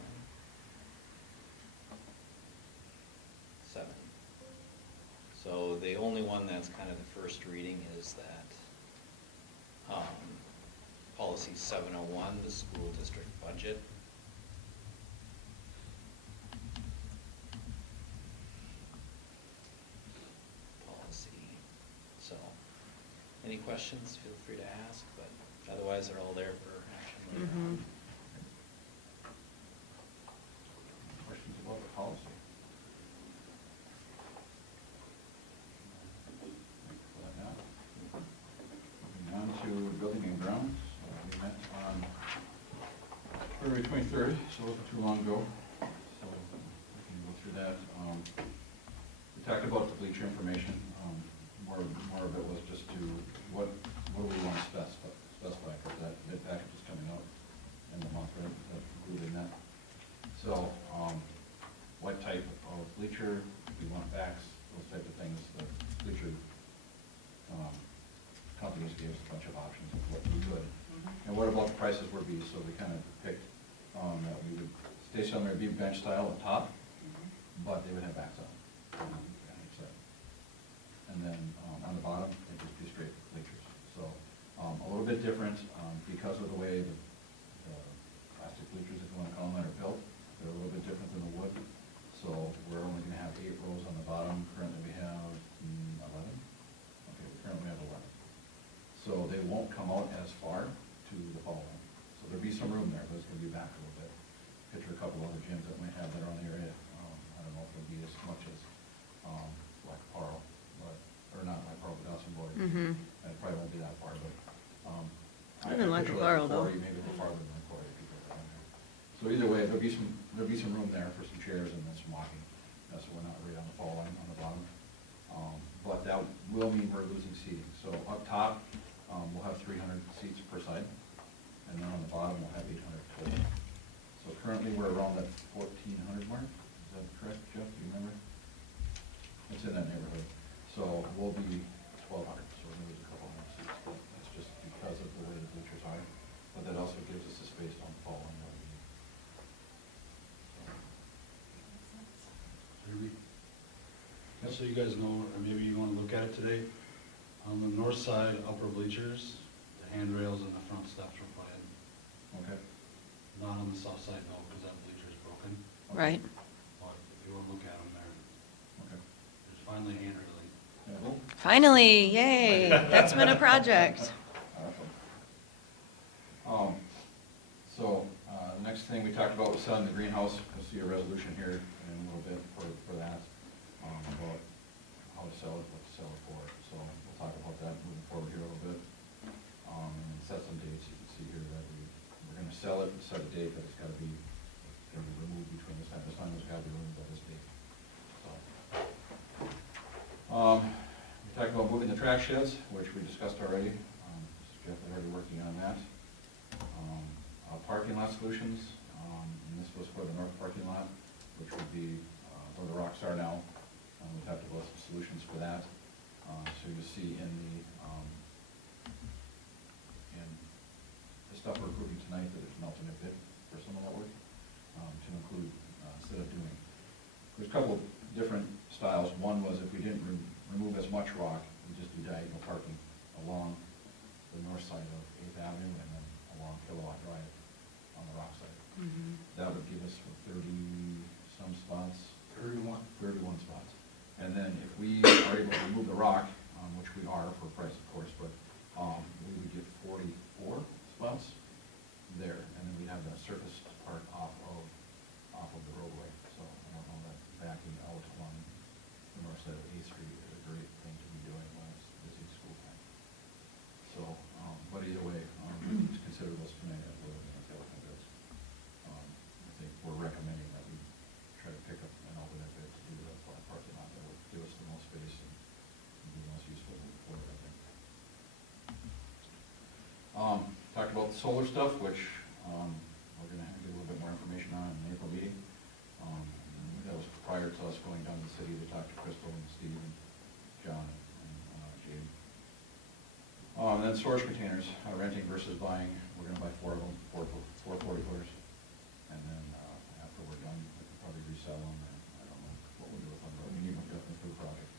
7. So the only one that's kind of the first reading is that policy 701, the school district budget. Policy. So, any questions, feel free to ask, but otherwise they're all there for action later on. Questions about the policy? Moving on to building and grounds. We met on February 23rd, so it wasn't too long ago. So we can go through that. We talked about the bleacher information. More of it was just to what do we want to specify, because that bid package is coming out in the month, right? That's included in that. So, what type of bleacher, we want backs, those type of things. The bleacher companies gave us a bunch of options of what we could. And what about the prices were be, so we kind of picked that we would stay somewhere, be bench style on top, but they would have backs on. And then on the bottom, it'd just be straight bleachers. So a little bit different because of the way the plastic bleachers, if you want to call them, are built. They're a little bit different than the wood. So we're only going to have 8 rows on the bottom. Currently we have 11. Okay, we currently have 11. So they won't come out as far to the fall line. So there'll be some room there, but it's going to be back a little bit. Picture a couple other gyms that might have that around the area. I don't know if it'll be as much as like Paro, or not like Paro, but Dawson Boyd. And it probably won't be that far, but I didn't like picture Paro, though. Maybe a little farther than Quarry, if you put that in there. So either way, there'll be some room there for some chairs and then some walking. So we're not right on the fall line on the bottom. But that will mean we're losing seating. So up top, we'll have 300 seats per side, and then on the bottom, we'll have 800 total. So currently, we're around that 1,400 mark. Is that correct, Jeff? Do you remember? It's in that neighborhood. So we'll be 1,200, so we're gonna lose a couple hundred seats. But that's just because of the way the bleachers are. But that also gives us the space on the fall line that we need. So you guys know, or maybe you want to look at it today, on the north side, upper bleachers, the handrails and the front steps were put in. Okay. Not on the south side, no, because that bleacher's broken. Right. But if you want to look at them there, Okay. there's finally handrailing. Yeah. Finally, yay, that's been a project. Awesome. So, next thing we talked about was selling the greenhouse. You'll see a resolution here in a little bit for that, about how to sell it, what to sell it for. So we'll talk about that moving forward here a little bit. And set some dates. You can see here that we're gonna sell it, set a date that it's gotta be removed between this time. This time it's gotta be removed by this date. So, we talked about moving the trash sheds, which we discussed already. Jeff is already working on that. Parking lot solutions, and this was for the north parking lot, which would be where the rocks are now. We talked about some solutions for that. So you see in the stuff we're approving tonight that there's an alternate bid for some of that work to include instead of doing. There's a couple of different styles. One was if we didn't remove as much rock, we just do diagonal parking along the north side of 8th Avenue and then along Kilowatt Drive on the rock side. That would give us 30-some spots. 31 spots. And then if we are able to remove the rock, which we are for price, of course, but about the solar stuff, which, we're gonna get a little bit more information on in the April meeting. That was prior to us going down to the city to talk to Crystal and Steve and John and Jamie. And then storage containers, renting versus buying, we're gonna buy 4 of them, four 40-footers. And then, after we're done, we can probably resell them, and I don't know what we'll do with them, but we need them definitely for the project.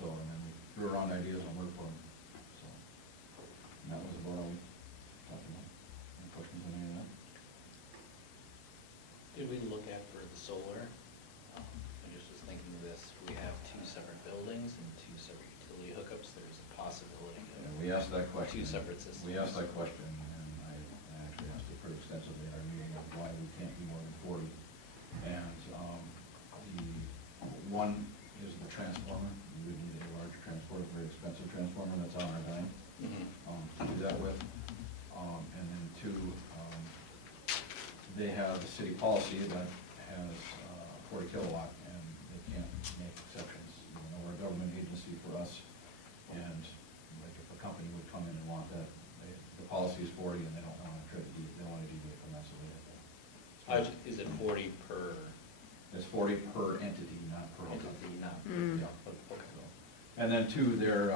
So, and then we threw around ideas on where to put them, so. And that was about all we talked about. Any questions on any of that? Did we look at for the solar? I just was thinking of this, we have 2 separate buildings and 2 separate utility hookups, there's a possibility And of we asked that question. 2 separate systems. We asked that question, and I actually asked it pretty extensively at our meeting of why we can't be more than 40. And, the one is the transformer. We would need a large transformer, very expensive transformer, that's on our dime, to do that with. And then 2, they have a city policy that has 40 kilowatt, and they can't make exceptions. You know, we're a government agency for us, and like if a company would come in and want that, the policy is 40, and they don't want to try to they want to deviate from that, so they have to. Is it 40 per? It's 40 per entity, not per hookup. Entity, not per, Mm. yeah, but, okay. So, and then 2, or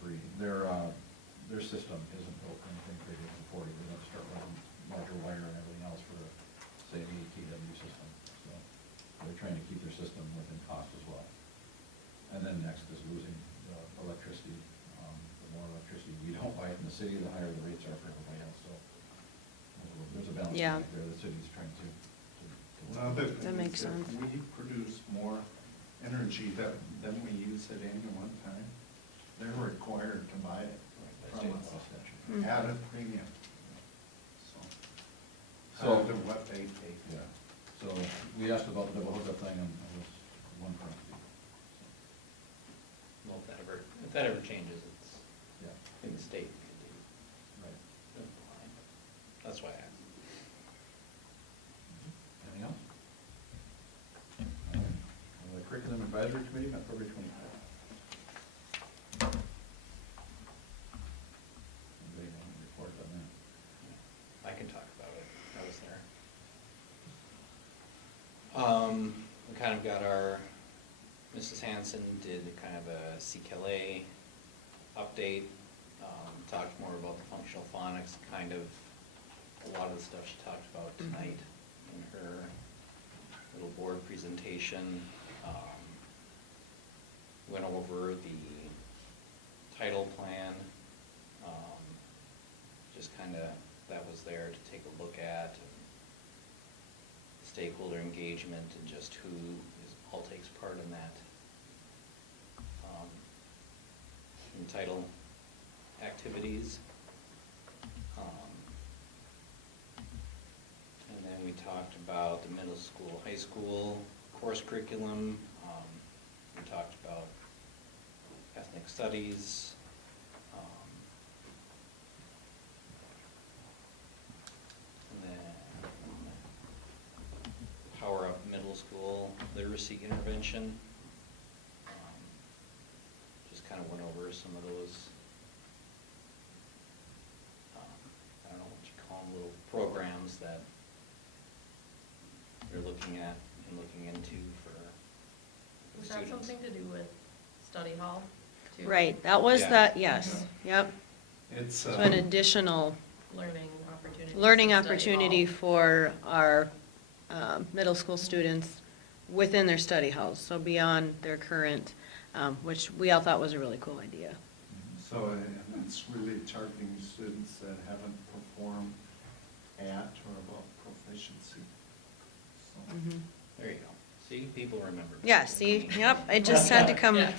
3, their system isn't built for anything bigger than 40. They have to start running larger wire and everything else for, say, an 8 kW system. So they're trying to keep their system within cost as well. And then next is losing the electricity. The more electricity we don't buy from the city, the higher the rates are for everybody else. So there's a balance Yeah. there. The city's trying to Well, That makes sense. We produce more energy than we use at any one time. They're required to buy it That's from it. us at a premium. So, So- under what they pay. Yeah, so we asked about the double hookup thing, and it was one parenthesis. Well, if that ever changes, it's Yeah, in the state. could do. right. That's why I asked. Anything else? All right. The Curriculum Advisory Committee met February 25th. Anybody want to report on that? I can talk about it, I was there. We kind of got Mrs. Hanson did kind of a CKLA update, talked more about the functional phonics, kind of a lot of the stuff she talked about tonight in her little board presentation. Went over the title plan, just kind of, that was there to take a look at. Stakeholder engagement and just who all takes part in that. In title activities. And then we talked about the middle school, high school course curriculum. We talked about ethnic studies. And then Power Up Middle School Literacy Intervention. Just kind of went over some of those, I don't know what you call them, little programs that you're looking at and looking into for Was that students. something to do with study hall too? Right, that was Yeah. yes, yep. It's, So an additional Learning opportunity. learning for study opportunity hall. for our middle school students within their study halls, so beyond their current, which we all thought was a really cool idea. so and it's really targeting students that haven't performed at or above proficiency. So, Mhm. There you go. See, people remember. Yeah, see, yep, I just had to come. Yeah.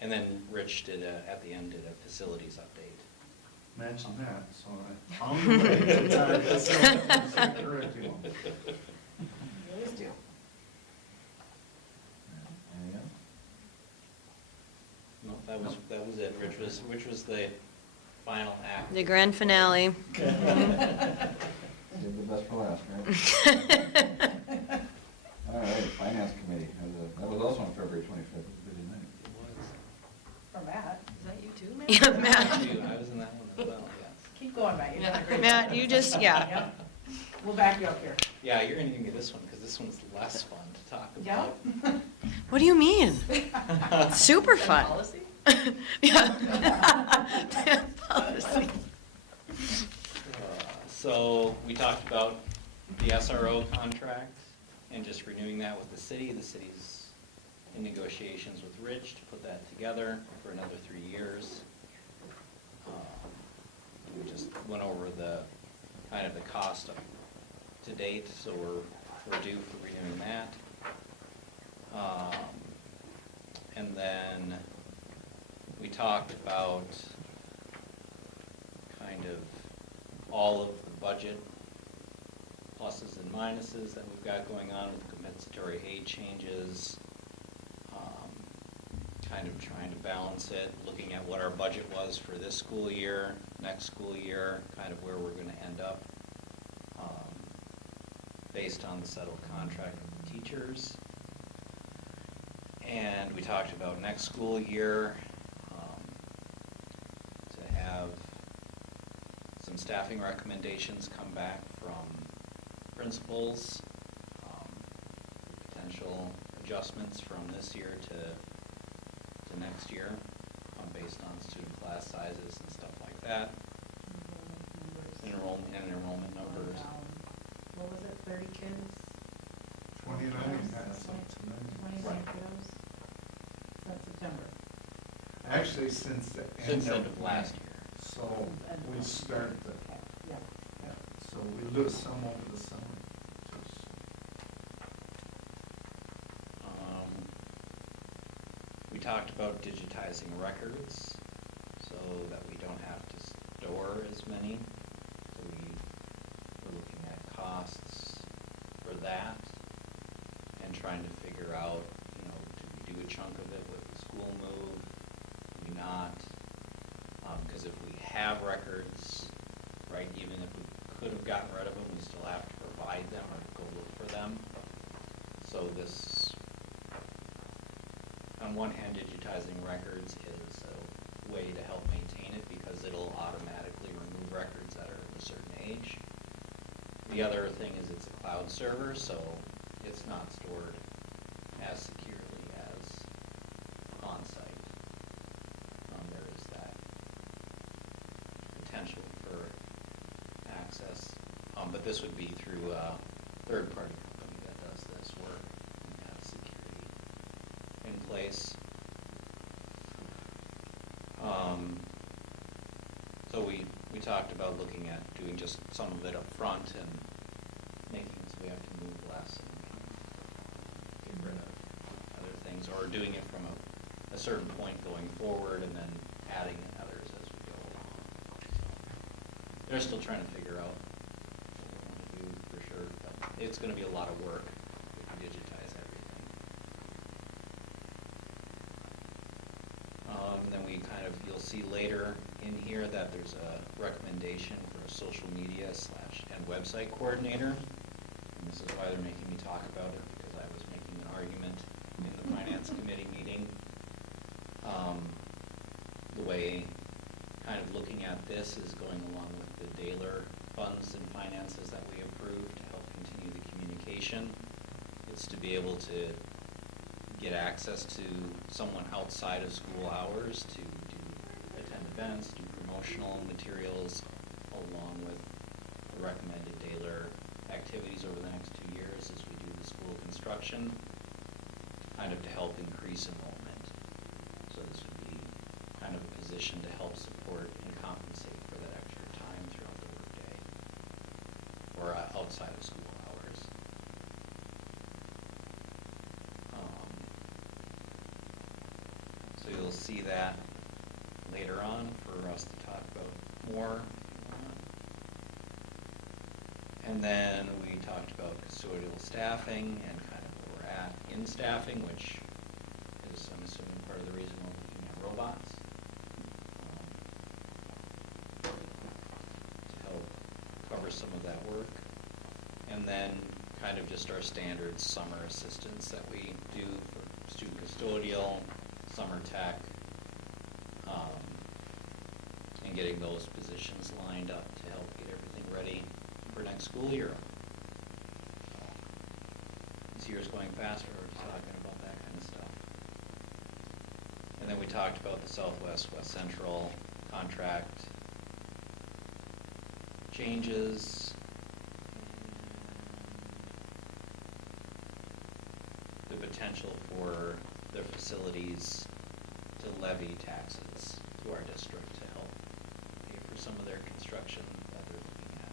And then Rich did at the end, did a facilities update. Imagine that, so I found a way to tie this into curriculum. You always do. Anything else? No, that was it. Which was the final act. The grand finale. Save the best for last, right? All right, Finance Committee, that was also on February February 25th was a busy night. It was. For Matt. Is that you too, Matt? Yeah, Matt. I was in that one as well, yes. Keep going, Matt. You're doing a great Matt, job. you just, yeah. Yep. We'll back you up here. Yeah, you're gonna give me this one, because this one's less fun to talk about. Yep. What do you mean? Super fun. Policy? Yeah. Policy. So we talked about the SRO contract and just renewing that with the city. The city's in negotiations with Rich to put that together for another 3 years. We just went over the, kind of the cost to date, so we're due for renewing that. And then we talked about kind of all of the budget pluses and minuses that we've got going on with compensatory aid changes, kind of trying to balance it, looking at what our budget was for this school year, next school year, kind of where we're going to end up, based on the settled contract with the teachers. And we talked about next school year, to have some staffing recommendations come back from principals, potential adjustments from this year to next year, based on student class sizes and stuff like that. Enrollment numbers. What was it, 30 kids? 29 passed. 29 Right. kiddos? Since September. Actually, since the Since end end of last year. So we started the, Okay, yeah. yeah, so we lose some over the summer. We talked about digitizing records so that we don't have to store as many. So we're looking at costs for that and trying to figure out, do we do a chunk of it with the school move? Do we not? Because if we have records, right, even if we could have gotten rid of them, we still have to provide them or go look for them. So this, on one hand, digitizing records is a way to help maintain it because it'll automatically remove records that are of a certain age. The other thing is it's a cloud server, so it's not stored as securely as on-site. There is that potential for access, but this would be through a third-party company that does this work and has security in place. So we talked about looking at doing just some of it up front and making it so we have to move less and get rid of other things, or doing it from a certain point going forward and then adding in others as we go along. So they're still trying to figure out what we want to do for sure, but it's going to be a lot of work if we digitize everything. Then we you'll see later in here that there's a recommendation for a social media and website coordinator. And this is why they're making me talk about it, because I was making an argument in the finance committee meeting. The way kind of looking at this is going along with the Daler funds and finances that we approved to help continue the communication. It's to be able to get access to someone outside of school hours to attend events, do promotional materials, along with the recommended Daler activities over the next 2 years as we do the school construction, kind of to help increase enrollment. So this would be kind of a position to help support and compensate for that extra time throughout the workday or outside of school hours. So you'll see that later on for us to talk about more. And then we talked about custodial staffing and kind of where we're at in staffing, which is, I'm assuming, part of the reason we're looking at robots. To help cover some of that work. And then kind of just our standard summer assistance that we do for student custodial, summer tech, and getting those positions lined up to help get everything ready for next school year. This year's going faster, we're just talking about that kind of stuff. And then we talked about the Southwest, West Central contract changes. The potential for the facilities to levy taxes to our district to help pay for some of their construction that they're looking at.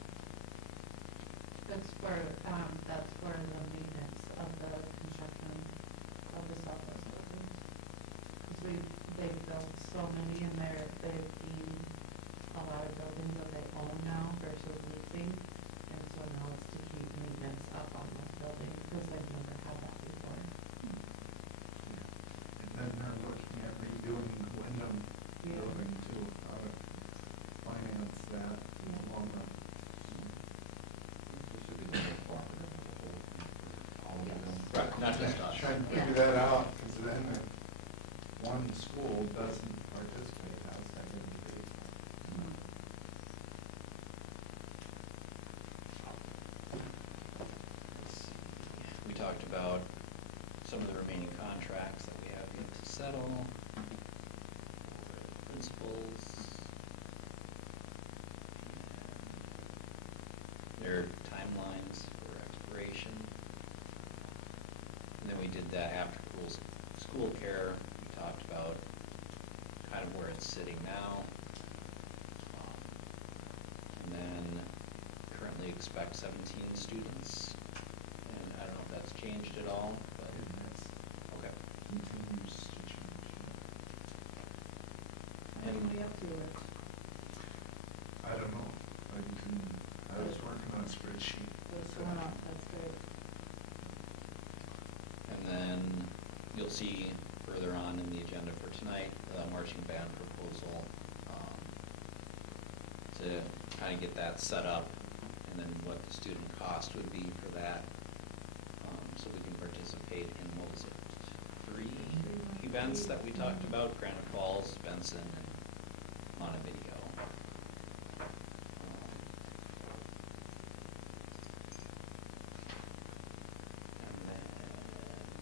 That's for the maintenance of the construction of the Southwest buildings. Because they've built so many and they've deemed a lot of buildings that they own now versus leasing. And so now it's to keep maintenance up on those buildings because they've never had that before. And then they're looking at redoing the Wyndham building too, how to finance that in the long run. Right, not just us. Trying to figure that out, because then if one school doesn't participate, how's that going to be? We talked about some of the remaining contracts that we have yet to settle, principals, and their timelines for expiration. And then we did that after school care. We talked about kind of where it's sitting now. And then currently expect 17 students. And I don't know if that's changed at all, but. Okay. Continues to change. And we up to it? I don't know, I was working on a spreadsheet. What's going on? That's great. And then you'll see further on in the agenda for tonight, the marching band proposal, to kind of get that set up, and then what the student cost would be for that, so we can participate in, what was it, 3 events that we talked about, Granite Falls, Benson, and Montevideo. And then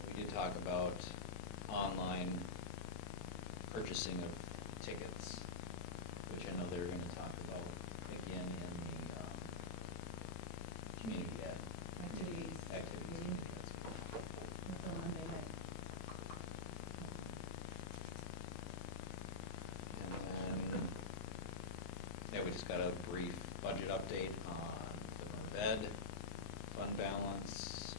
we did talk about online purchasing of tickets, which I know they're gonna talk about again in the, community ed. Activities. Activities. Until Monday night. And then, yeah, we just got a brief budget update on the Merved fund balance.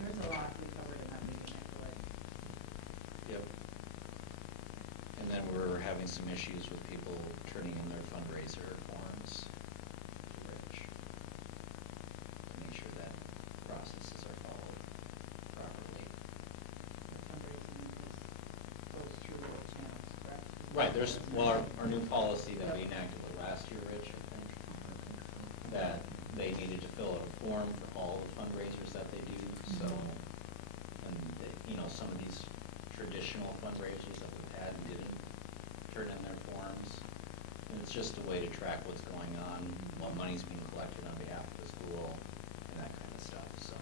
There's a lot we covered in that meeting, I feel like. Yep. And then we're having some issues with people turning in their fundraiser forms to Rich, to make sure that processes are followed properly. The fundraising just goes through all channels, correct? Right, there's, well, our new policy that we enacted last year, Rich, I think, that they needed to fill out a form for all the fundraisers that they do, so, and, you know, some of these traditional fundraisers that we've had didn't turn in their forms, and it's just a way to track what's going on, what money's being collected on behalf of the school, and that kind of stuff, so.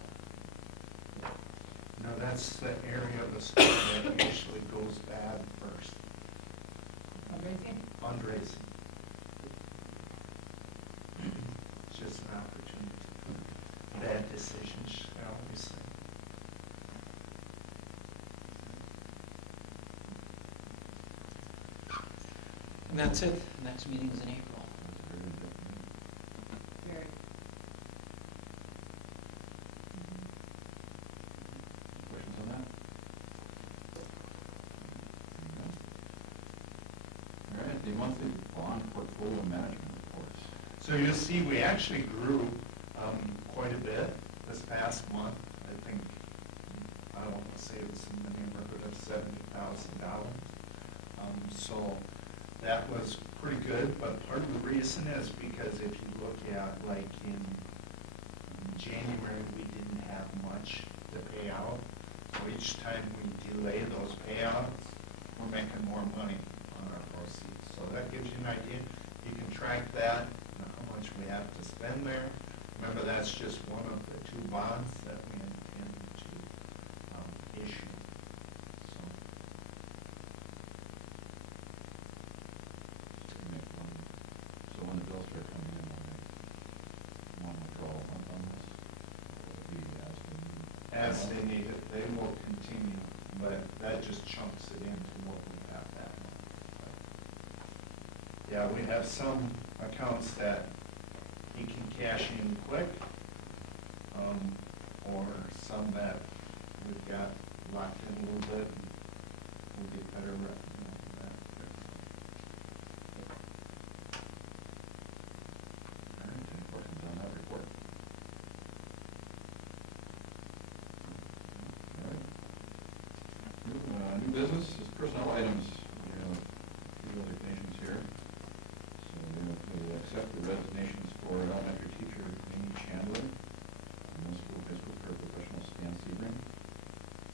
Now, that's the area of the school that usually goes bad first, Fundraising? fundraising. It's just an opportunity for bad decisions, shall we say. And that's it, next meeting's in April. Very. Questions on that? All right, the monthly bond portfolio management reports. So you'll see, we actually grew quite a bit this past month. I think, I don't want to say it was in the neighborhood of $70,000. So that was pretty good, but part of the reason is because if you look at, like, in January, we didn't have much to pay out. So each time we delay those payouts, we're making more money on our proceeds. So that gives you an idea. You can track that, how much we have to spend there. Remember, that's just one of the 2 bonds that we intend to issue. So. So when the bills start coming in, want to draw a month on this? Will it be As they need it, they will continue, but that just chunks it into what we have that month. Yeah, we have some accounts that you can cash in quick, or some that we've got locked in a little bit, and we'll get better revenue on that. All right, any questions on that report? All right. New business is personnel items. We have a few resignations here. So we accept the resignations for elementary teacher Amy Chandler, middle school, high school paraprofessional Stan Sebring,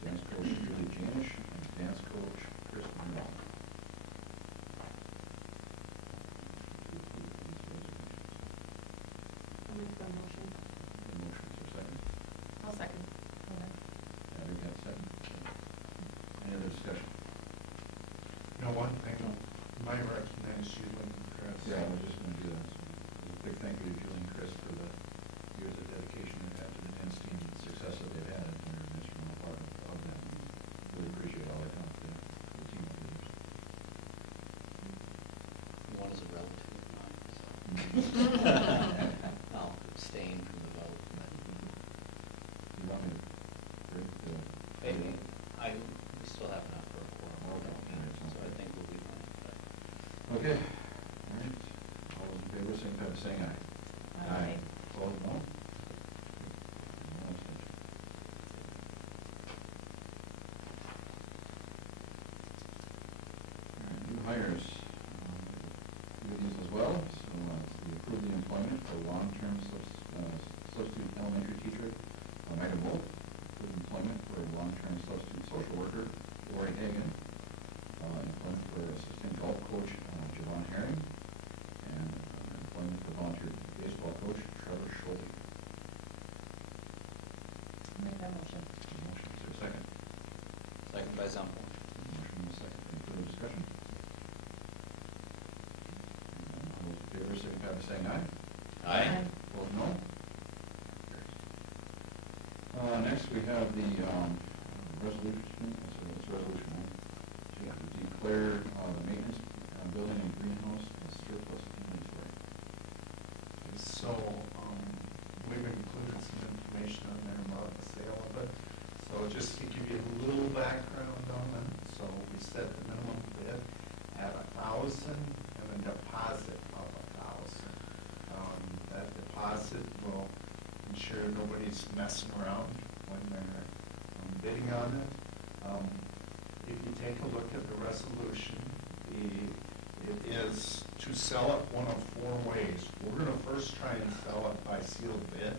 dance coach Julie Janish, and dance coach Chris Monroe. I'll make the motion. Motion is there a second? I'll second. Abby got a second. Any other discussion? You know, one thing, you might recognize Julie and Chris. Yeah, I was just gonna do that. So, a big thank you to Julie and Chris for the years of dedication they've had to the dance team and the success that they've had, and they're an instrumental part of that. Really appreciate all their help there for the team over the years. One is a relative of mine, so. I'll abstain from the vote. You want me to break the? Maybe, we still have enough for a quorum, so I think we'll be fine. Okay, all right. All those in favor, signify by saying aye. Aye. Opposed, no? No abstention. All right, new hires. Do these as well. So we approve the employment for long-term substitute elementary teacher, Megan Wolf. Approve employment for long-term substitute social worker, Lori Hagan. Employment for assistant golf coach, Javon Herring. And employment for volunteer baseball coach, Trevor Schulte. Make that motion. Motion, is there a second? Second by Zumpo. Motion and a second. Any further discussion? All those in favor, signify by saying aye. Aye. Opposed, no? Next, we have the resolution, it's resolution 1, to declare the maintenance building and greenhouse as surplus inventory. So, we've included some information on there about the sale of it. So just to give you a little background on it, so we set the minimum bid at 1,000 and a deposit of 1,000. That deposit will ensure nobody's messing around when they're bidding on it. If you take a look at the resolution, it is to sell it one of 4 ways. We're gonna first try and sell it by sealed bid.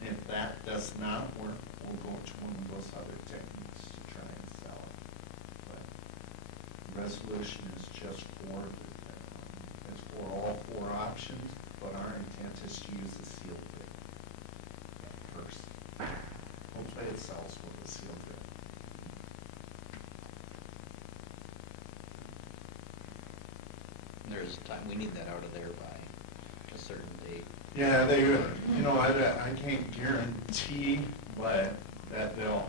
And if that does not work, we'll go to one of those other techniques to try and sell it. But the resolution is just for, it's for all 4 options, but our intent is to use a sealed bid first. Hopefully it sells with a sealed bid. There's time, we need that out of there by a certain date. Yeah, they, I can't guarantee, but that they'll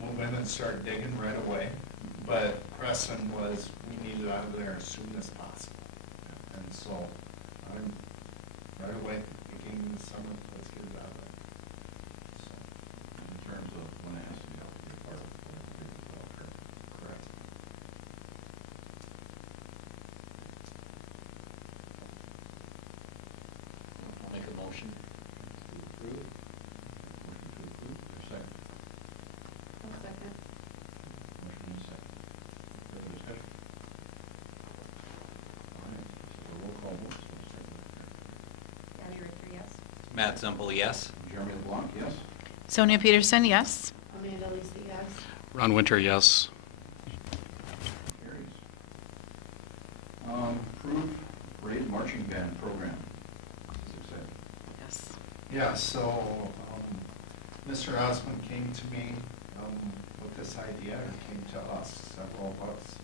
move in and start digging right away. But Preston was, we need it out of there as soon as possible. And so, right away, beginning of the summer, let's get it out of there. So, In terms of when it has to be out, to be a part of the developer. correct. I'll make a motion to approve. Motion to approve, is there a second? I'll second. Motion and a second. Further discussion? All right, this is a roll Matt Zempel, yes. Jeremy LeBlanc, yes? Sonia Peterson, yes. Amanda Lisi, yes. Ron Winter, yes. Carries. Approve parade marching band program. This is exciting. Yes. Yeah, so, Mr. Osmond came to me, with this idea, or came to us, several of us,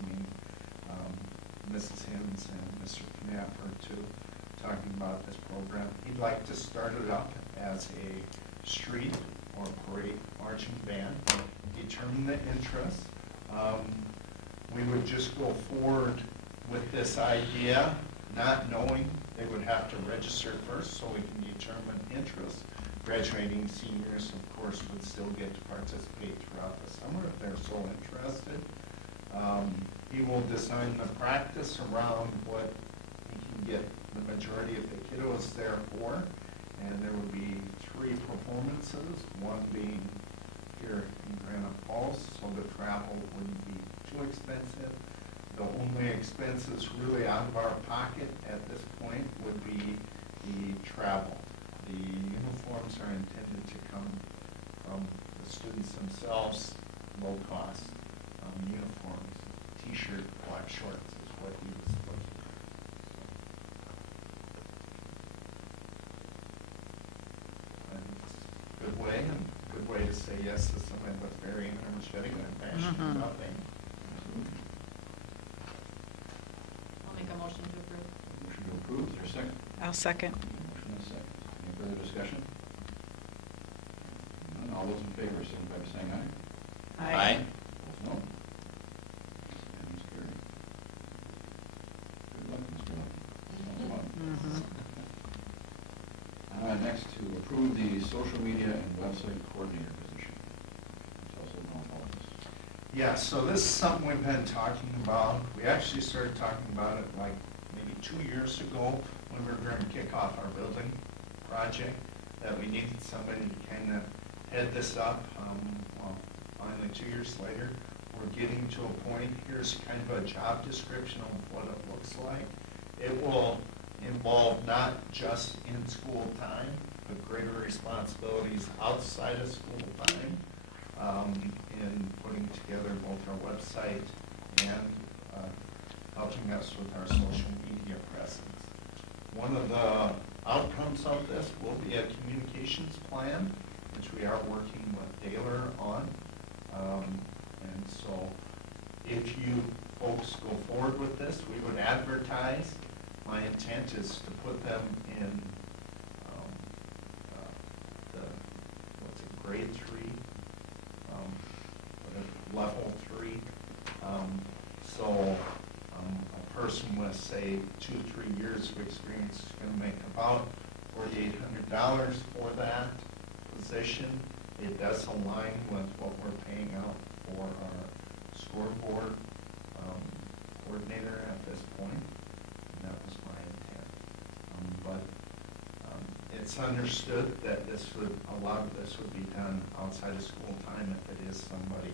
Mrs. Hinz and Mr. Knapper too, talking about this program. He'd like to start it up as a street or parade marching band, determine the interest. We would just go forward with this idea, not knowing they would have to register first so we can determine interest. Graduating seniors, of course, would still get to participate throughout the summer if they're so interested. He will design the practice around what he can get the majority of the kiddos there for. And there would be 3 performances, one being here in Granite Falls, so the travel wouldn't be too expensive. The only expenses really out of our pocket at this point would be the travel. The uniforms are intended to come from the students themselves, low cost uniforms. T-shirt, black shorts is what he was looking for. And it's a good way, and a good way to say yes to something that's very energetic and passionate about things. I'll make a motion to approve. Motion to approve, is there a second? I'll second. Motion and a second. Any further discussion? None, all those in favor, signify by saying aye. Aye. Opposed, no. That is carried. Good luck, Mr. Lucky. Next, to approve the social media and website coordinator position. Tell us a little more about this. Yeah, so this is something we've been talking about. We actually started talking about it like maybe 2 years ago when we were going to kick off our building project, that we needed somebody to kind of head this up. Well, finally, 2 years later, we're getting to a point, here's kind of a job description of what it looks like. It will involve not just in school time, but greater responsibilities outside of school time, in putting together both our website and helping us with our social media presence. One of the outcomes of this will be a communications plan, which we are working with Daler on. And so if you folks go forward with this, we would advertise. My intent is to put them in grade 3, level 3. So a person with, say, 2-3 years of experience is going to make about $4,800 for that position. It does align with what we're paying out for our scoreboard coordinator at this point. And that was my intent. But it's understood that a lot of this would be done outside of school time if it is somebody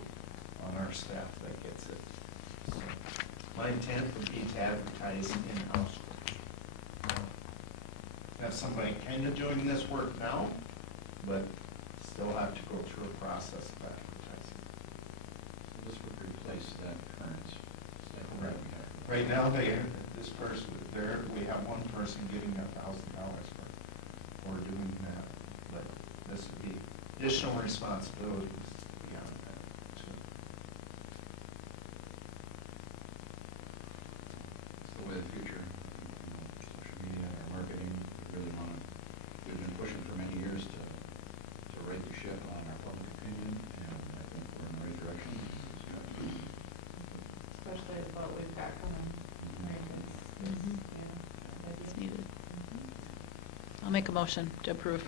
on our staff that gets it. So my intent would be to advertise in-house. Have somebody kind of doing this work now, but still have to go through a process of advertising. So this would replace that current staff we have. Right now, this person, we have one person getting $1,000 for doing that, but this would be additional responsibilities beyond that, too. It's the way of the future. Social media or marketing, we really want to, we've been pushing for many years to right the ship on our public opinion, and I think we're in the right direction. Especially with what we've got coming. Right, It's needed. I'll make a motion to approve.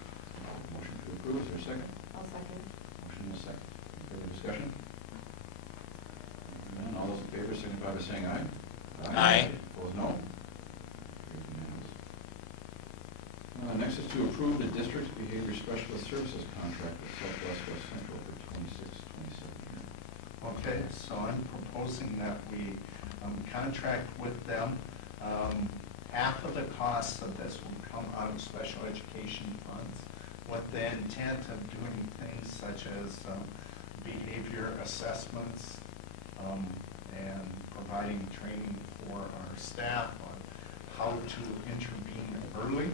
Motion to approve, is there a second? I'll second. Motion and a second. Any further discussion? None, all those in favor signify by saying aye. Aye. Opposed, no. Carried unanimous. Next is to approve the district's behavior specialist services contract with Southwest West Central for 26-27 year. Okay, so I'm proposing that we contract with them. Half of the costs of this will come out of special education funds with the intent of doing things such as behavior assessments and providing training for our staff on how to intervene early.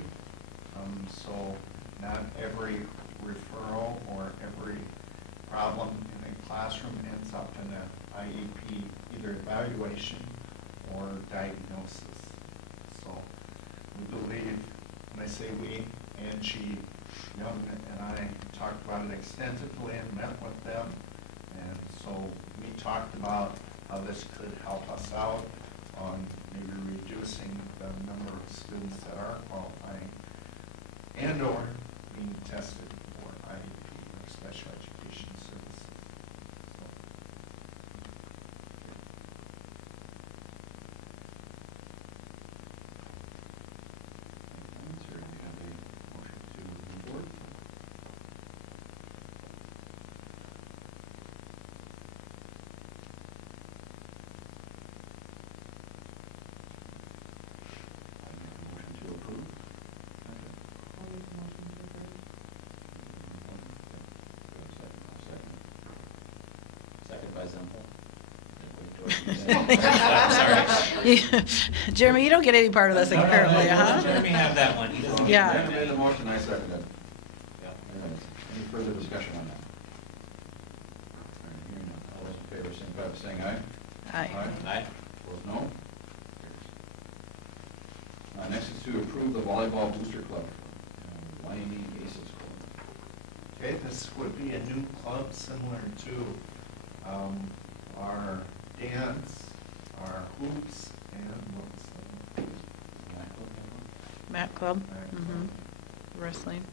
So not every referral or every problem in a classroom ends up in an IEP, either evaluation or diagnosis. So we believe, when I say we, Angie Young and I talked about it extensively and met with them. And so we talked about how this could help us out on maybe reducing the number of students that are qualifying and or being tested for IEP or special education services. Sir, do you have a motion to move forward? Motion to approve? I'll make a motion to approve. Second by Zempel. Jeremy, you don't get any part of this apparently, huh? Jeremy have that one. He doesn't. Yeah. Brandon made the motion, I seconded. Yeah. Any further discussion on that? All right, hearing none. All those in favor, signify by saying aye. Aye. Aye. Opposed, no. Next is to approve the volleyball booster club, Wyoming Aces Club. Okay, this would be a new club similar to our dance, our hoops, and what's Mat Club. Mat Club. Mhm. Wrestling.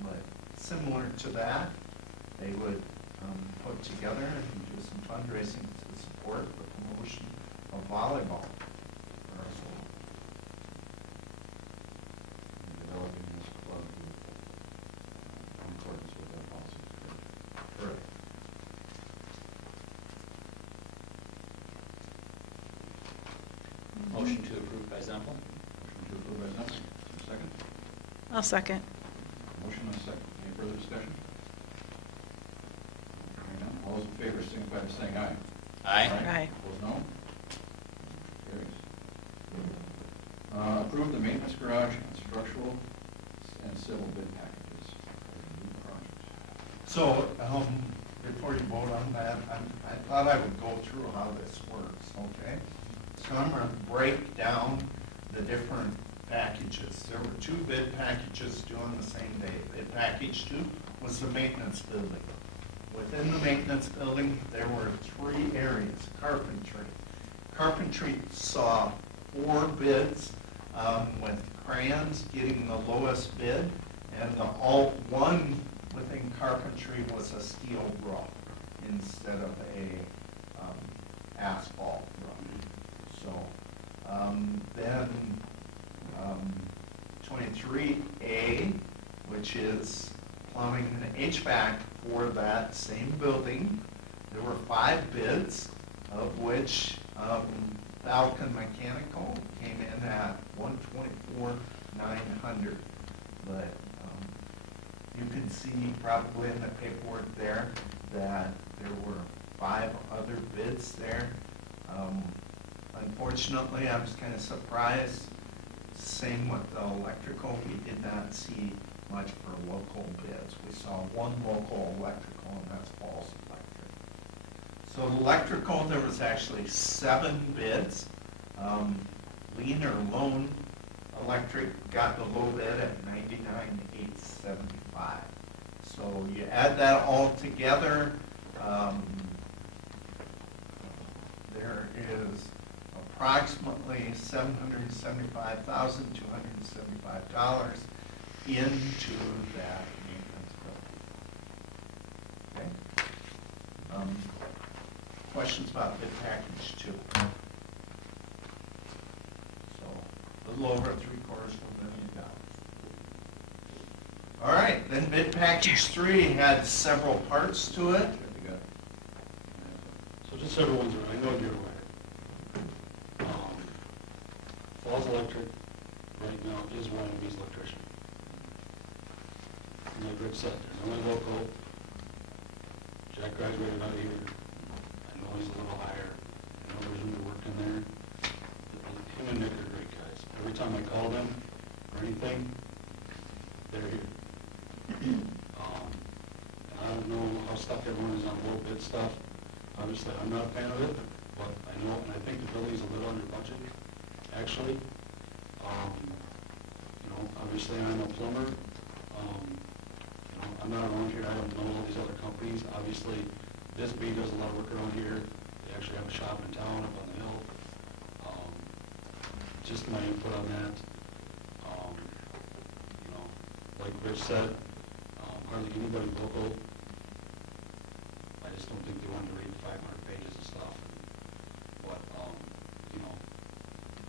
But similar to that, they would put together and do some fundraising to support the promotion of volleyball. Developing this club in accordance with that policy. Correct. Motion to approve by Zempel. Motion to approve by Zempel. Second? I'll second. Motion and a second. Any further discussion? Hearing none. All those in favor signify by saying aye. Aye. Aye. Opposed, no. Carries. Approve the maintenance garage and structural and civil bid packages for the new project. So, before you vote on that, I thought I would go through how this works, okay? So I'm gonna break down the different packages. There were two bid packages due on the same day. Bid package 2 was the maintenance building. Within the maintenance building, there were 3 areas. Carpentry. Carpentry saw 4 bids, with crayons getting the lowest bid, and the one within carpentry was a steel roof instead of a asphalt roof. So, then 23A, which is plumbing and HVAC for that same building. There were 5 bids, of which Falcon Mechanical came in at $124,900. But you can see probably in the paperwork there that there were 5 other bids there. Unfortunately, I was kind of surprised. Same with the electrical, we did not see much for local bids. We saw 1 local electrical, and that's Falls Electric. So electrical, there was actually 7 bids. Lean or Lone Electric got the low bid at $99,875. So you add that all together, there is approximately $775,275 into that maintenance bill. Okay? Questions about bid package 2? So, a little over $750,000. All right, then bid package 3 had several parts to it. So just so everyone's aware, I know you're aware. Falls Electric right now is Wyoming's electrician. And like Rich said, they're only local. Jack graduated out of here. I know he's a little higher. I know there's room to work in there. Him and Nick are great guys. Every time I call them or anything, they're here. And I don't know how stuck everyone is on low bid stuff. Obviously, I'm not a fan of it, but I know, and I think the building's a little under budget, actually. You know, obviously, I'm a plumber. You know, I'm not around here, I don't know all these other companies. Obviously, Bisbee does a lot of work around here. They actually have a shop in town up on the hill. Just my input on that. You know, like Rich said, hardly anybody local. I just don't think they wanted to read 500 pages of stuff. But, you know,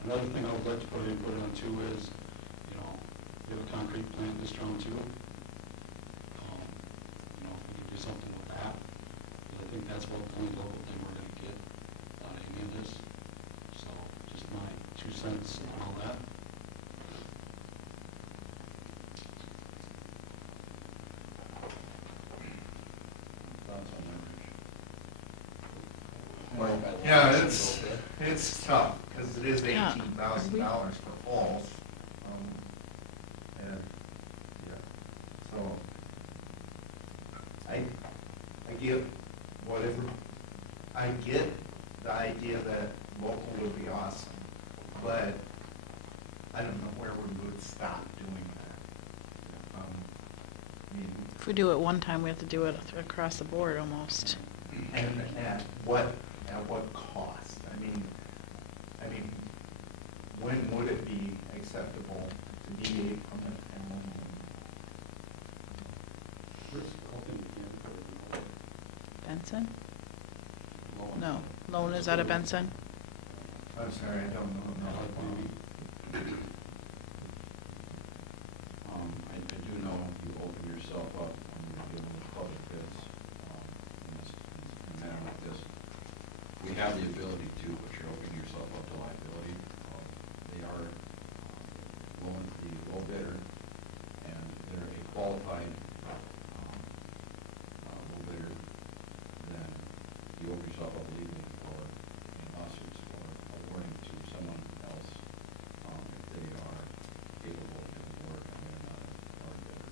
another thing I would like to put input on too is, you know, we have a concrete plant this round too. You know, if we could do something with that, because I think that's about the only local thing we're gonna get on any of this. So, just my 2 cents on all that. Well, yeah, it's tough, because it is Yeah. $18,000 for Falls. And, yeah, so, I get whatever, I get the idea that local would be awesome, but I don't know where we would stop doing that. I mean, If we do it one time, we have to do it across the board almost. and at what cost? I mean, when would it be acceptable to deviate from it? Benson? No, Lone is out of Benson? I'm sorry, I don't know. I do know you open yourself up when you're dealing with public bids, in a manner like this. We have the ability to, but you're opening yourself up to liability. They are going to the low bidder, and they're a qualified low bidder, then you open yourself up legally for any lawsuits for awarding to someone else if they are capable of doing work and they're not our bidder.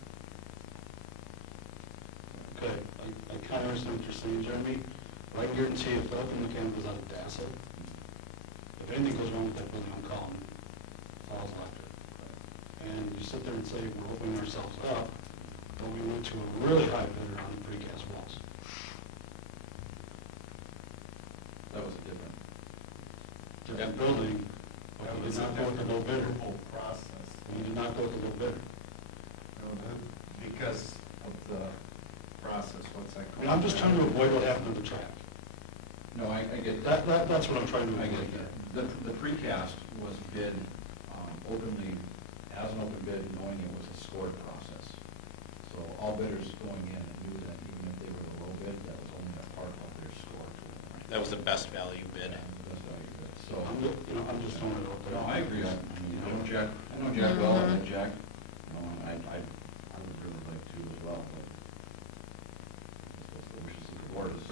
Okay, I kind of understand what you're saying, Jeremy. But I can guarantee if Elkin McCann goes out of Dassel, if anything goes wrong with that building, I'm calling Falls Electric. And you sit there and say, we're opening ourselves up, but we went to a really high bidder on the precast walls. That was a different. Different building, but we did not go with the low bidder. Whole process. We did not go with the low bidder. Because of the process, what's that I called? mean, I'm just trying to avoid what happened on the track. No, I get That's what I'm trying to I avoid. get that. The precast was bid openly, as an open bid, knowing it was a scored process. So all bidders going in knew that even if they were the low bid, that was only a part of their score tool. That was the best value bid. Yeah, the best value bid. So, I'm just throwing it out there. no, I agree. I mean, I know Jack well, I like Jack, and I would really like to as well, but that's the wishes of the board is,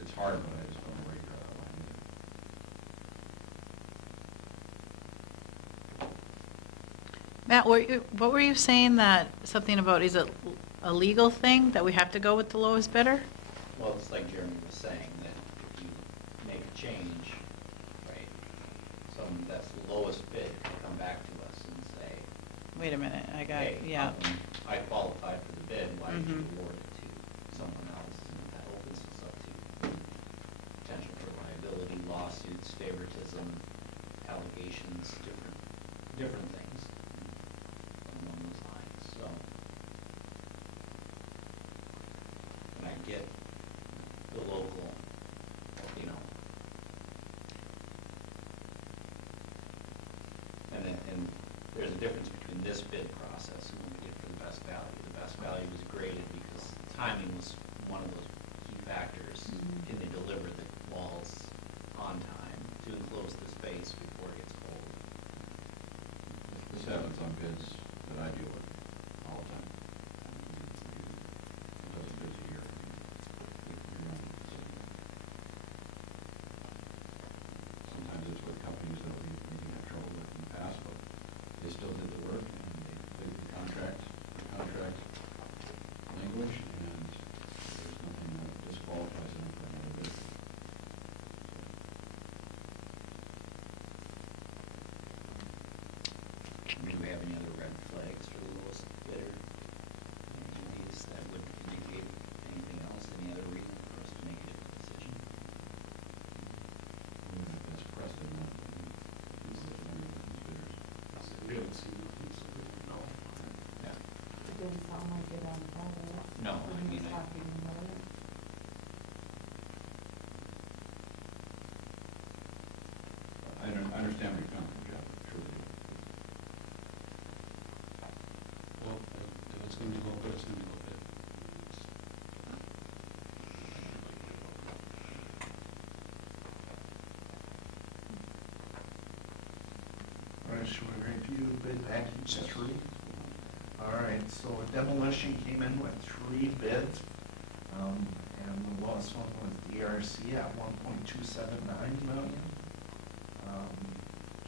it's hard, but I just don't know where you're at line either. Matt, what were you saying that, something about, is it a legal thing that we have to go with the lowest bidder? Well, it's like Jeremy was saying, that if you make a change, right, that's the lowest bid can come back to us and say, Wait a minute, I got, hey, yeah. I qualified for the bid, why did you Mhm. award it to someone else? And that opens us up to potential for liability, lawsuits, favoritism, allegations, different things along those lines, so. And I get the local, you know. And there's a difference between this bid process and what we did for the best value. The best value was graded because timing was one of those key factors. Can they deliver the walls on time? to enclose the space before it gets cold. This happens on bids that I deal with all the time. A dozen bids a year. Sometimes it's with companies that we've had trouble with in the past, but they still did the work and they completed the contract language, and there's nothing that disqualifies them for another bid. Do we have any other red flags for the lowest bidder? Any of these that would indicate anything else, any other reason for us to make a different decision? That's precedent. We haven't seen nothing, so we don't know. Yeah. It didn't sound like it on Friday. No, When I he mean, was talking about it. I understand where you're coming from, Jeff, truly. Well, if it's gonna be low bid, it's gonna be low bid. All right, should we review bid package 3? All right, so demolition came in with 3 bids, and the lowest one was DRC at 1.279 million.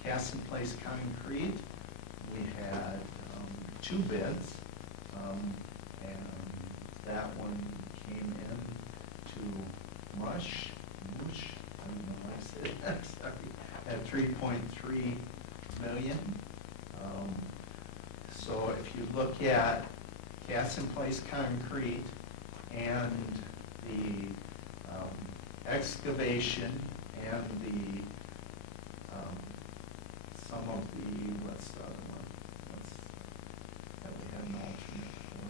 Cast in place concrete, we had 2 bids, and that one came in to Mush, I don't know how to say it, I'm sorry, at 3.3 million. So if you look at cast in place concrete and the excavation and the some of the, what's the other one? That we had an alternate for.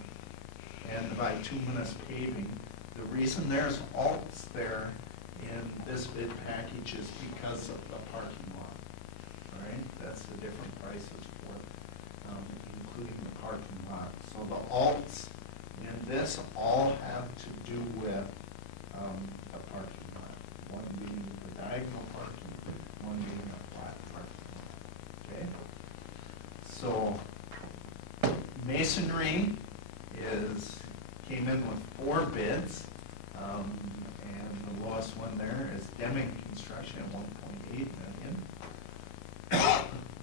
And the bituminous paving. The reason there's alts there in this bid package is because of the parking lot. All right, that's the different prices for, including the parking lot. So the alts in this all have to do with the parking lot. One being the diagonal parking, one being a flat parking lot. Okay? So masonry came in with 4 bids, and the lowest one there is Deming Construction at 1.8 million.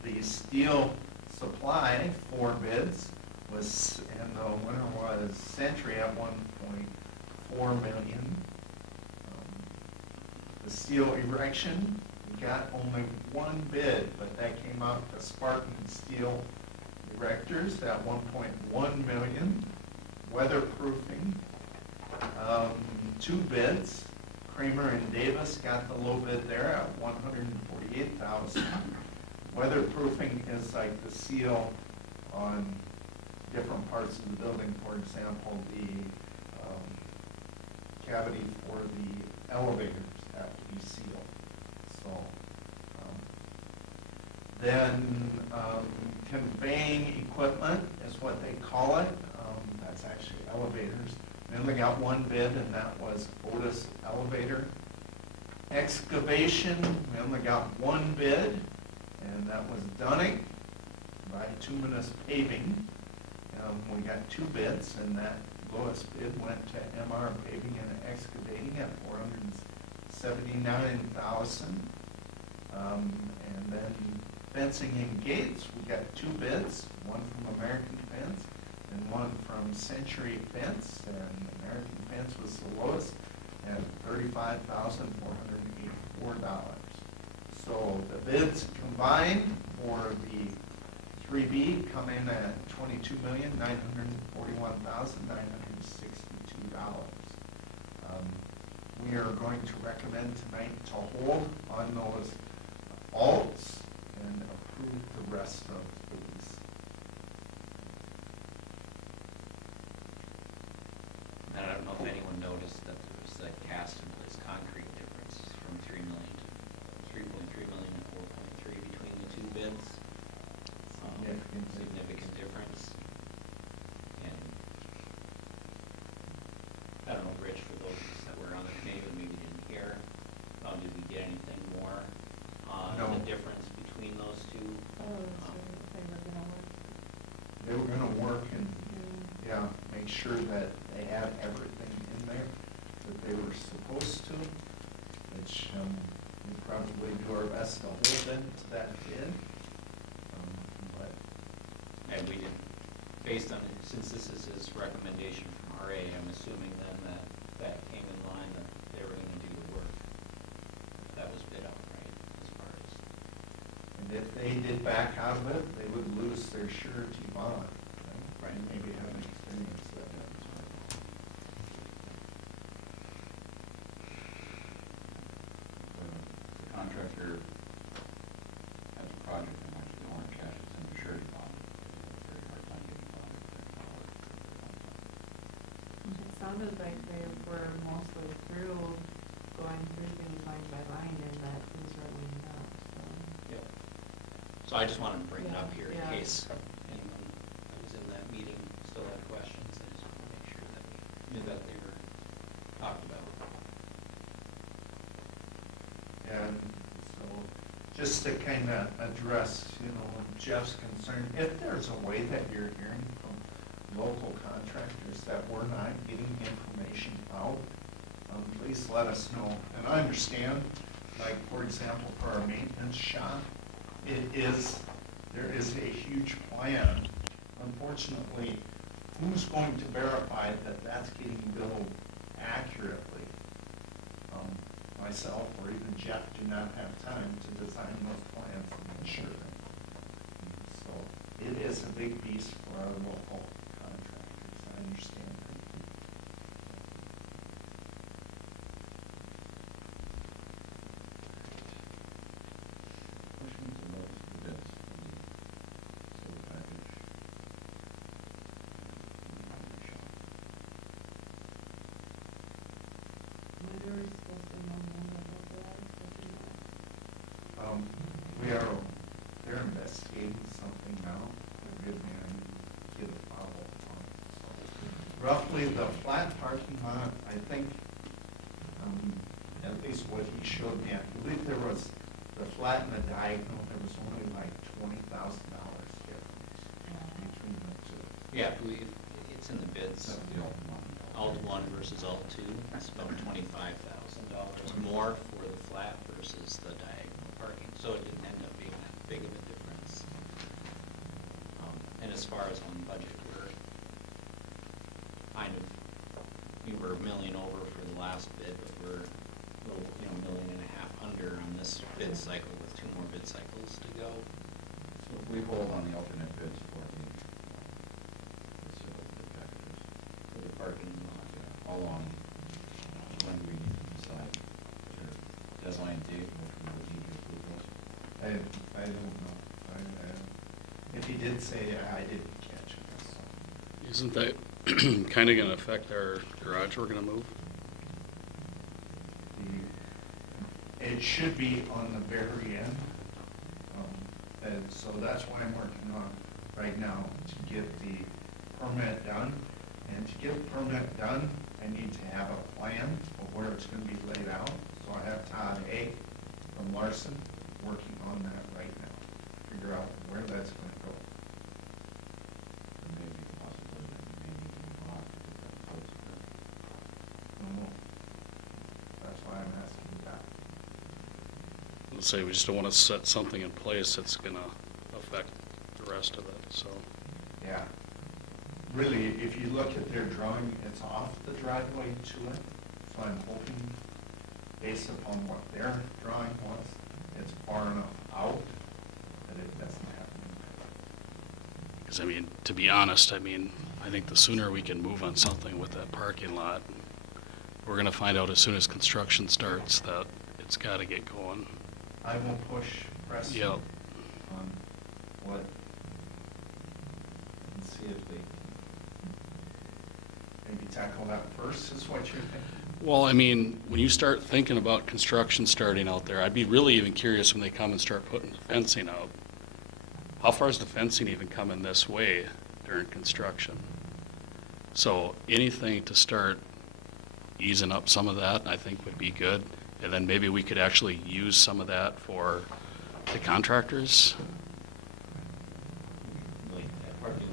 The steel supply, 4 bids, and the winner was Century at 1.4 million. The steel erection, we got only 1 bid, but that came out to Spartan Steel Erectors at 1.1 million. Weatherproofing, 2 bids. Kramer and Davis got the low bid there at 148,000. Weatherproofing is like the seal on different parts of the building. For example, the cavity for the elevators have to be sealed. So then conveying equipment is what they call it. That's actually elevators. We only got 1 bid, and that was Otis Elevator. Excavation, we only got 1 bid, and that was Dunning. Bituminous paving, we got 2 bids, and that lowest bid went to MR Paving and Excavating at 479,000. And then fencing and gates, we got 2 bids, one from American Fence and one from Century Fence, and American Fence was the lowest at $35,484. So the bids combined for the 3B come in at $22,941,962. We are going to recommend tonight to hold on those alts and approve the rest of these. And I don't know if anyone noticed that there was that cast in place concrete difference from 3 million to 3.3 million to 4.3 between the 2 bids. Significant difference. And I don't know, Rich, for those that were on the committee but maybe didn't hear, did we get anything more on No. the difference between those two. Oh, so they were gonna work. They were gonna work and, yeah, make sure that they had everything in there that they were supposed to, which, we probably do our best to hold them to that bid. But, And we did, based on, since this is his recommendation from RA, I'm assuming then that that came in line that they were gonna do the work. That was bid out, right, as far as. and if they did back out of it, they would lose their surety bond. Right. And maybe have an experience that. The contractor has a project and actually the owner cashes in the surety bond. It's a very hard time getting bond. It sounded like they were mostly through, going through things line by line and that things were leaning out, so. Yep. So I just wanted to bring it up Yeah, here in yeah. case anyone that was in that meeting still had questions. I just want to make sure that we knew that they were talked about. And so, just to kind of address, Jeff's concern, if there's a way that you're hearing from local contractors that we're not getting information out, please let us know. And I understand, like, for example, for our maintenance shop, there is a huge plan. Unfortunately, who's going to verify that that's getting billed accurately? Myself or even Jeff do not have time to design those plans and ensure them. So it is a big beast for our local contractors, I understand. Questions or notes for this? Sort package. When are we supposed to know more about that? They're investigating something now, they're good man, get a follow-up on it. So, roughly the flat parking lot, I think, at least what he showed me, I believe there was, the flat and the diagonal, there was only like $20,000 difference between the two. Yeah, I believe it's in the bids. That's the old one. Alt one versus alt two, it's about $25,000 more for the flat versus the diagonal parking, so it didn't end up being that big of a difference. And as far as on budget, we're kind of, we were $1 million over for the last bid, but we're a little, $1.5 million under on this bid cycle with 2 more bid cycles to go. So if we hold on the alternate bids for the facility packages, For the parking lot. how long, when do we need to decide? Is there a deadline date which we would need to approve those? I don't know. If he did say, I didn't catch it, so. Isn't that kind of going to affect our garage we're going to move? It should be on the very end. And so that's what I'm working on right now, to get the permit done. And to get the permit done, I need to have a plan of where it's gonna be laid out. So I have Todd A. from Larson working on that right now, figure out where that's gonna go. There may be a possibility that we may need to move on to get that closer. No. That's why I'm asking that. Let's say we just don't want to set something in place that's going to affect the rest of it, so. Yeah. Really, if you look at their drawing, it's off the driveway to it. So I'm hoping, based upon what their drawing was, it's far enough out that it doesn't happen. Because, to be honest, I think the sooner we can move on something with that parking lot, we're going to find out as soon as construction starts that it's got to get going. I will push Preston Yep. on what, and see if they can maybe tackle that first, is what you're thinking? Well, when you start thinking about construction starting out there, I'd be really even curious when they come and start putting fencing out. How far is the fencing even coming this way during construction? So anything to start easing up some of that, I think would be good. And then maybe we could actually use some of that for the contractors? Like, that parking,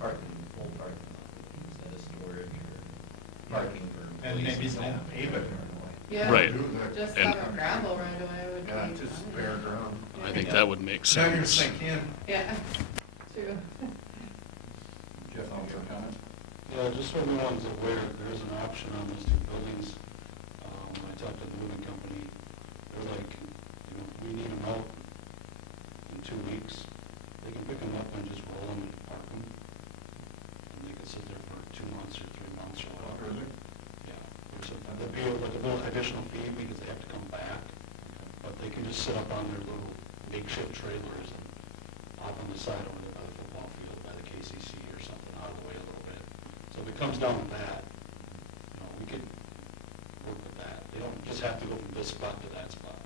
parking, full parking lot, instead of storage or parking for And employees. maybe don't pave it right away. Yeah. Right. Just And- have a gravel right away would be. Yeah, just fine. bare ground. I think that would make Now you're sense. sinking. Yeah, true. Jeff, your comment? Yeah, just so everyone's aware, there's an option on those two buildings. When I talked to the moving company, they're like, you know, if we need them out in 2 weeks, they can pick them up and just roll them and park them. And they can sit there for 2 months or 3 months or whatever. Yeah, there'd be like a little additional fee because they have to come back. But they can just sit up on their little makeshift trailers and off on the side over there by the football field, by the KCC or something, out of the way a little bit. So if it comes down to that, you know, we could work with that. They don't just have to go from this spot to that spot.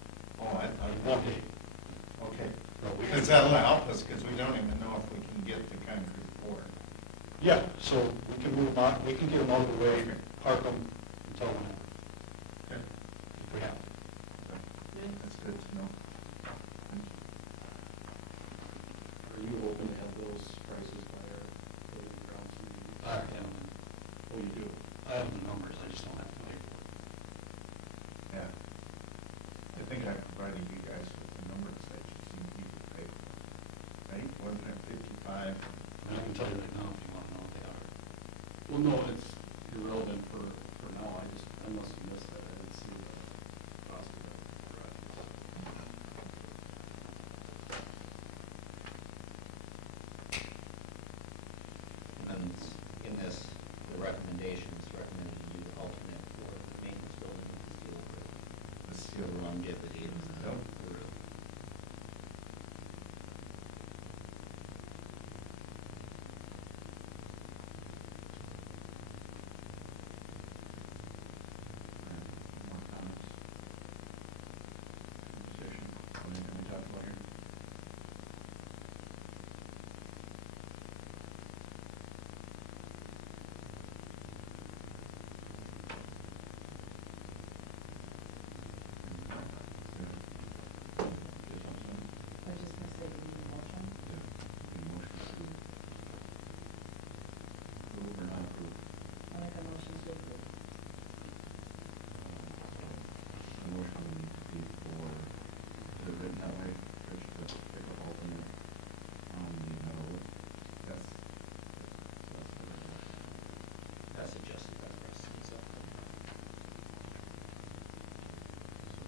Oh, I thought. One day. Okay. No, we Because can- that'll help us, because we don't even know if we can get the concrete poured. Yeah, so we can move them out, we can get them out of the way, park them until whenever, Okay. if we have to. That's good to know. Are you open to have those prices by our building and grounds meeting? Oh, you do? I have the numbers, I just don't have the paperwork. Yeah. I think I provided you guys with the numbers that you've seen people pay. Right? Wasn't it 55? I can tell you right now if you want to know what they are. Well, no, it's irrelevant for now, I must have missed that, I didn't see the cost of that project. And in this, the recommendations recommended to you the alternate for the maintenance building with the steel roof. The steel The roof. longevity of the Yep. roof. More comments? Conversation? Anything we talked about here? I was just gonna say, do you need a motion? Approve or not approve? I make a motion to approve. The motion would be for, is it written that way, Rich, to pick up alternate on the metal roof? Yes. That's adjusted by the rest of the stuff.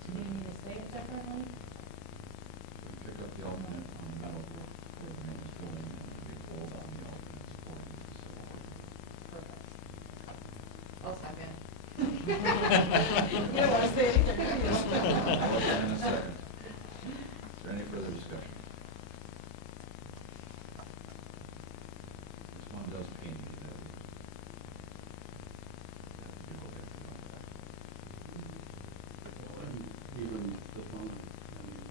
Do you need me to say it differently? Pick up the alternate on the metal roof for the maintenance building and to be pulled on the alternate support units. Perfect. I'll second. You don't wanna say anything, do you? Motion and a second. Is there any further discussion? This one does pain me that we have to go back to Well, and even the phone, I mean,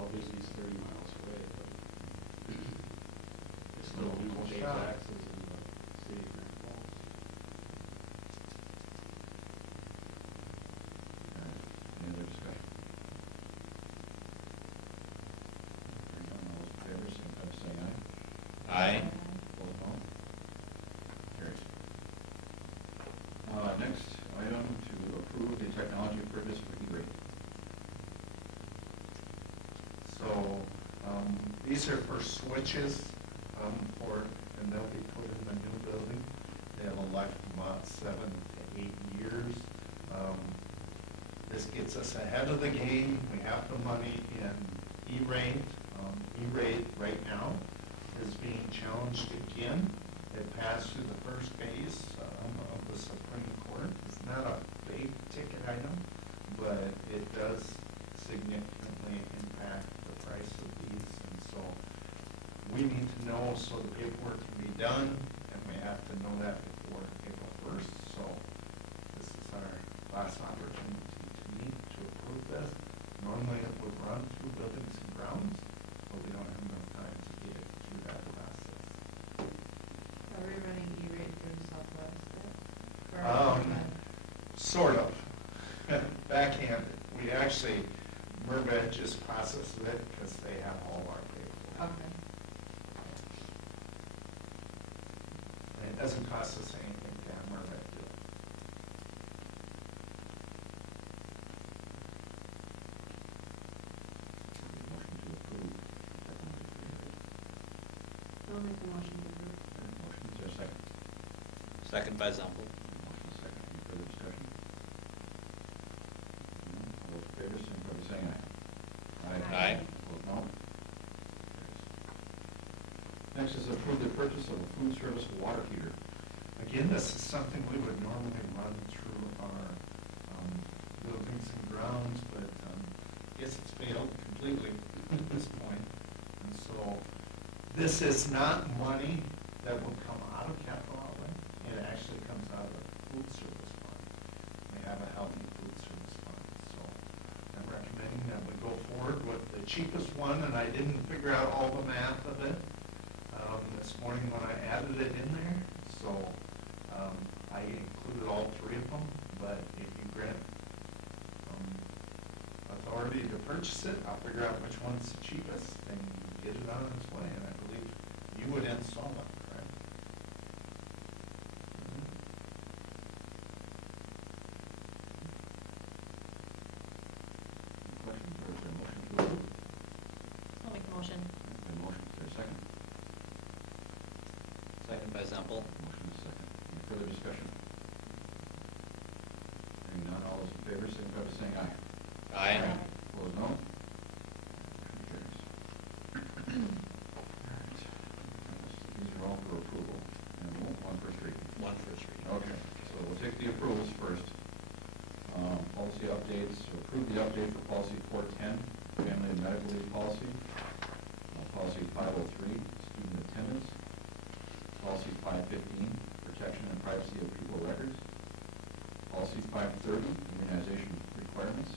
obviously it's 30 miles away, but it's still, we Well, pay shot. taxes in the city of Grand Falls. Any other discussion? Hearing none, all those in favor, signify by saying aye. Aye. Opposed, no. Carries. Next item, to approve the technology purchase for E-rate. So, these are for switches, and they'll be put in the new building. They have a life of about 7 to 8 years. This gets us ahead of the game. We have the money in E-rate. E-rate right now is being challenged again. It passed through the first phase of the Supreme Court. It's not a big ticket item, but it does significantly impact the price of these. And so we need to know so the paperwork can be done, and we have to know that before April 1st. So this is our last opportunity to meet to approve this. Normally it would run through buildings and grounds, but we don't have enough time to get it through that process. Are we running E-rate through Southwest then? Or- Sort of. Backhanded. We actually, Mervet And it doesn't cost us anything to hammer that deal. Motion to approve. I'll make a motion to approve. Motion, is there a second? Second by Zempel. Motion is second. Any further discussion? None. All those in favor, signify by saying aye. Aye. Opposed, no. Next is approve the purchase of a food service water heater. Again, this is something we would normally run through our buildings and grounds, but I guess it's failed completely at this point. And so this is not money that will come out of capital outlay. It actually comes out of the food service fund. We have a healthy food service fund. So I'm recommending that we go forward with the cheapest one, and I didn't figure out all the math of it this morning when I added it in there. So I included all three of them, but if you grant authority to purchase it, I'll figure out which one's the cheapest and get it on its way. And I believe you would install it, correct? Any questions, or is there a motion to approve? I'll make the motion. Been motion, is there a second? Second by Zempel. Motion is second. Any further discussion? Hearing none, all those in favor, signify by saying aye. Aye. Opposed, no. Motion carries. All right. These are all for approval, and one first reading. One first reading. Okay, so we'll take the approvals first. Policy updates, so approve the update for policy 410, family and medical leave policy. Policy 503, student attendance. Policy 515, protection and privacy of people records. Policy 530, immunization requirements.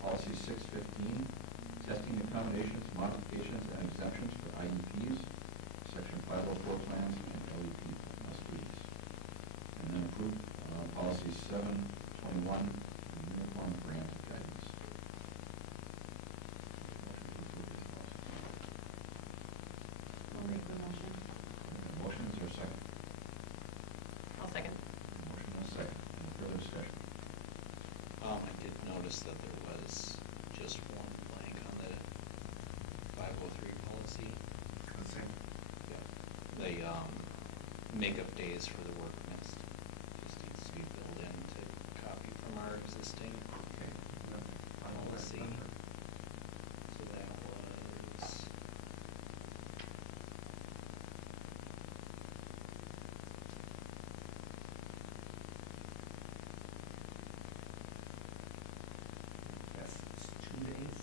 Policy 615, testing accommodations, modifications, and exemptions for IEPs, Section 504 plans, and LEP students. And then approve policy 721, uniform grant guidance. I'll make the motion. Motion, is there a second? I'll second. Motion is second. Any further discussion? I did notice that there was just one blank on the 503 policy. Let's see. The makeup days for the work missed just needs to be filled in to copy from our existing Okay. policy. So that was. Yes, it's 2 days.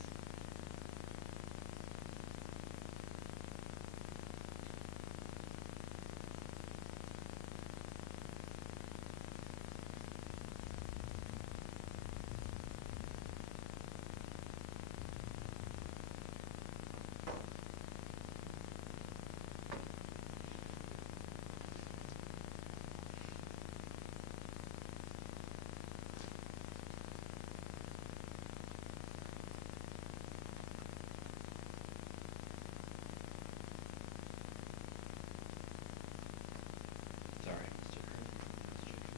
Sorry, Mr. Chairman.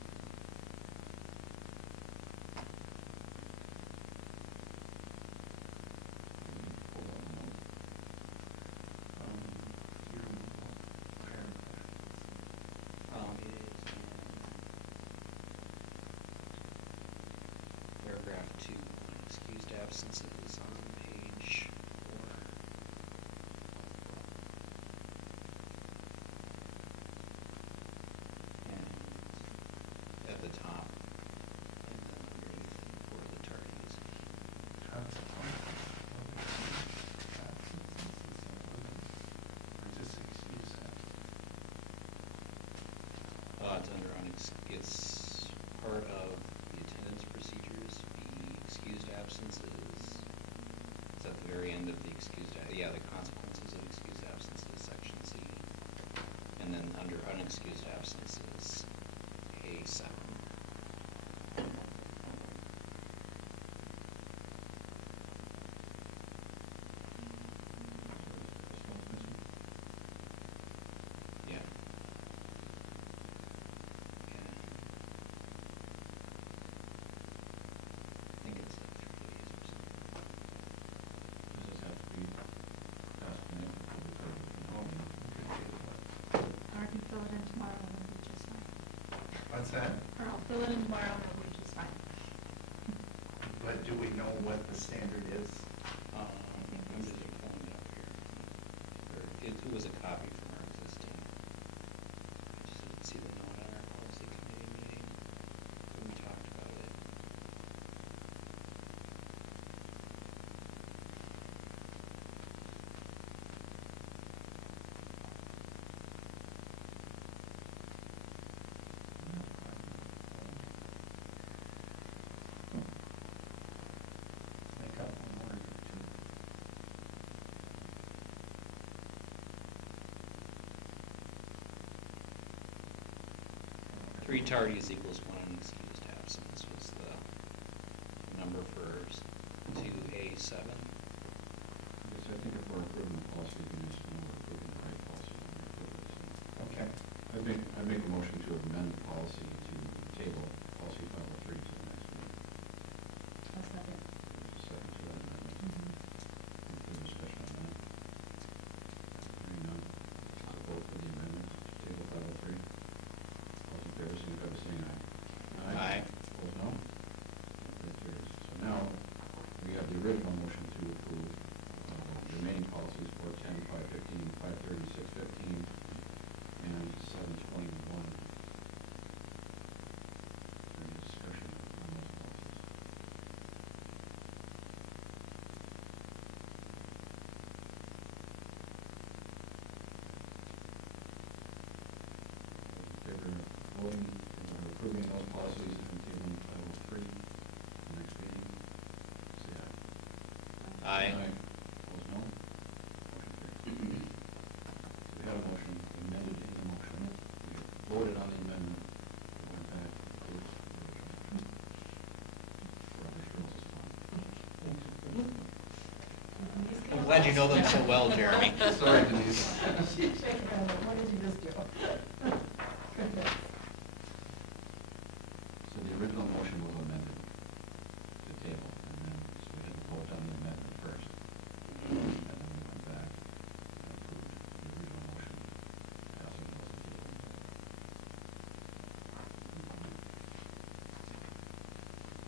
Hold on a moment. It is in paragraph 2, excused absences on page 4. And at the top, and then underneath for the tardies. It's under it's part of the attendance procedures, the excused absences. It's at the very end of the the consequences of excused absences, section C. And then under unexcused absences, A7. What's that? Or I'll fill it in tomorrow, which is fine. But do we know what the standard is? I'm just pulling it up here. It was a copy from our existing. I just didn't see the note on our policy committee meeting when we talked about it. Make up one word or two. 3 tardies equals 1 unexcused absence was the number for 2A7. I guess I think if we're approving the policy, we can just know we're approving the right policy when we approve it. So Okay. I'd make a motion to amend the policy to table policy 503 to the next meeting. I'll second. There's a second to that amendment. Any further discussion on that? Hearing none, I'll vote for the amendment to table 503. All those in favor, signify by saying aye. Aye. Opposed, no? That carries. So now, we have the original motion to approve remaining policies 410, 515, 530, 615, and 721. Is there any discussion on those policies? Those in favor of voting, approving those policies and tabling 503 the next meeting, say aye. Aye. Opposed, no? Motion carries. So we have a motion amended in the motion. We voted on the amendment. We went back, approved the original. Robert's rules is fun. I'm glad you know them so well, Jeremy. Sorry, Denise. She's shaking her head, what did you just do? So the original motion was amended to table, and then so we had to vote on the amendment first. And then we went back and approved the original motion as it was to table.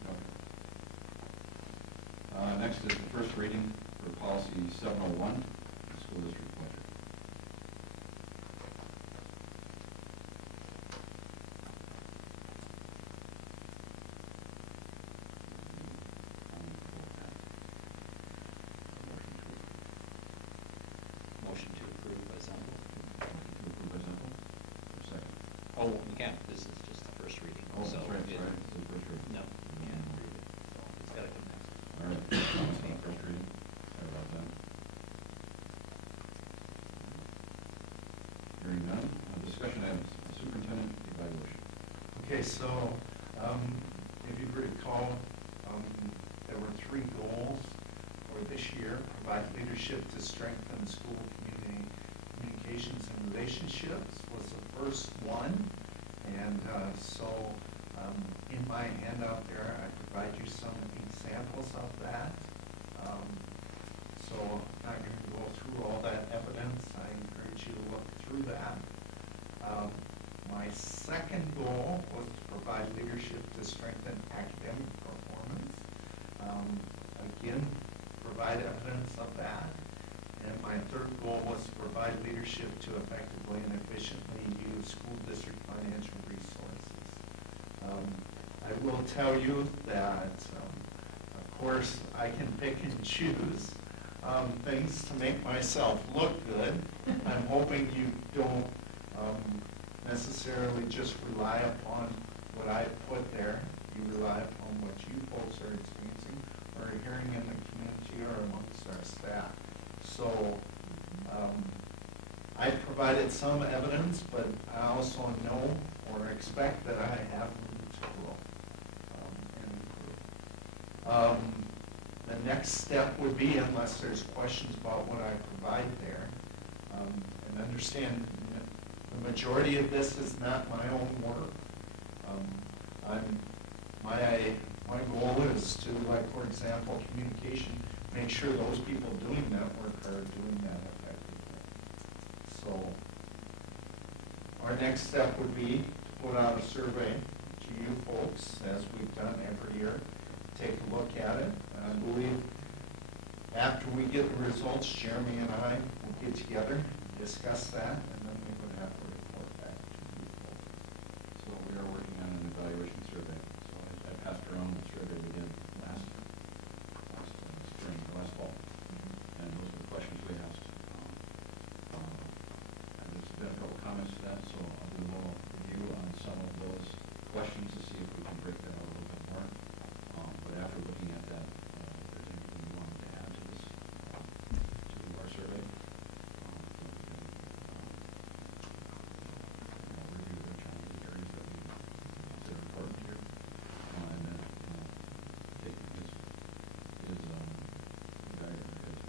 Okay. Next is the first reading for policy 701, the school district budget. Motion to approve by Zempel. Motion to approve by Zempel. For a second. Oh, we can't, this is just the first reading. Oh, that's so right, it- sorry, it's the first reading. No, we can't read it, so it's gotta come next. All right, it's on the first reading. Sorry about that. Hearing none, discussion items, superintendent evaluation. Okay, so, if you recall, there were 3 goals for this year. Provide leadership to strengthen school communications and relationships was the first one. And so, in my handout there, I provide you some examples of that. So I'm not going to go through all that evidence. I encourage you to look through that. My second goal was to provide leadership to strengthen academic performance. Again, provide evidence of that. And my third goal was to provide leadership to effectively and efficiently use school district financial resources. I will tell you that, of course, I can pick and choose things to make myself look good. I'm hoping you don't necessarily just rely upon what I put there. You rely upon what you folks are experiencing or hearing in the community or amongst our staff. So I provided some evidence, but I also know or expect that I have room to grow and improve. The next step would be, unless there's questions about what I provide there, and understand the majority of this is not my own work. My goal is to, like, for example, communication, make sure those people doing that work are doing that effectively. So our next step would be to put out a survey to you folks, as we've done every year. Take a look at it, and I believe after we get the results, Jeremy and I will get together, discuss that, and then we would have to report back to you folks. So we are working on an evaluation survey. So I passed around the survey we did last spring, last fall. And those are the questions we asked. And there's been a couple comments to that, so I'll do a little review on some of those questions to see if we can break that out a little bit more. But after looking at that, if there's anything you wanted to add to this, to our survey, review the challenges, areas that we consider important here, and then, take his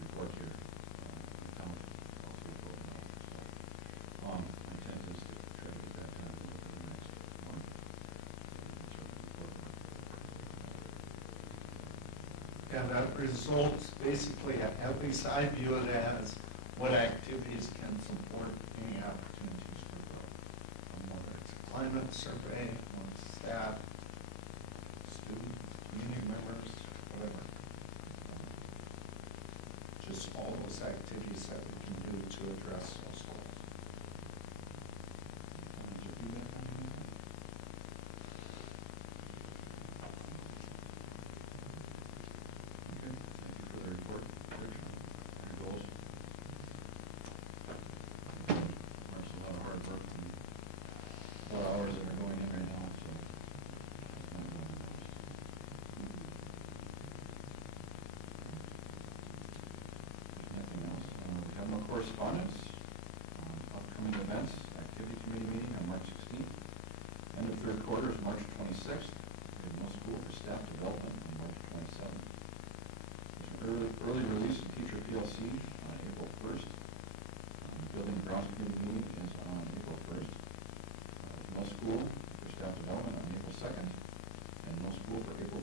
report here, count, also report it out. So, my intent is to try to get that done over the next month. Yeah, that results, basically, at least I view it as what activities can support any opportunities for growth. Whether it's a climate survey, among staff, students, community members, whatever. Just all those activities that we can do to address those goals. Okay, thank you for the report, Rich, on your goals. There's a lot of hard work and a lot of hours that are going in right now, so. it's not going fast. There's nothing else. We have no correspondence. Upcoming events, activity committee meeting on March 16th. End of third quarter is March 26th. We have no school for staff development on March 27th. There's an early release of teacher PLC on April 1st. Building and grounds committee meeting is on April 1st. No school for staff development on April 2nd. And no school for April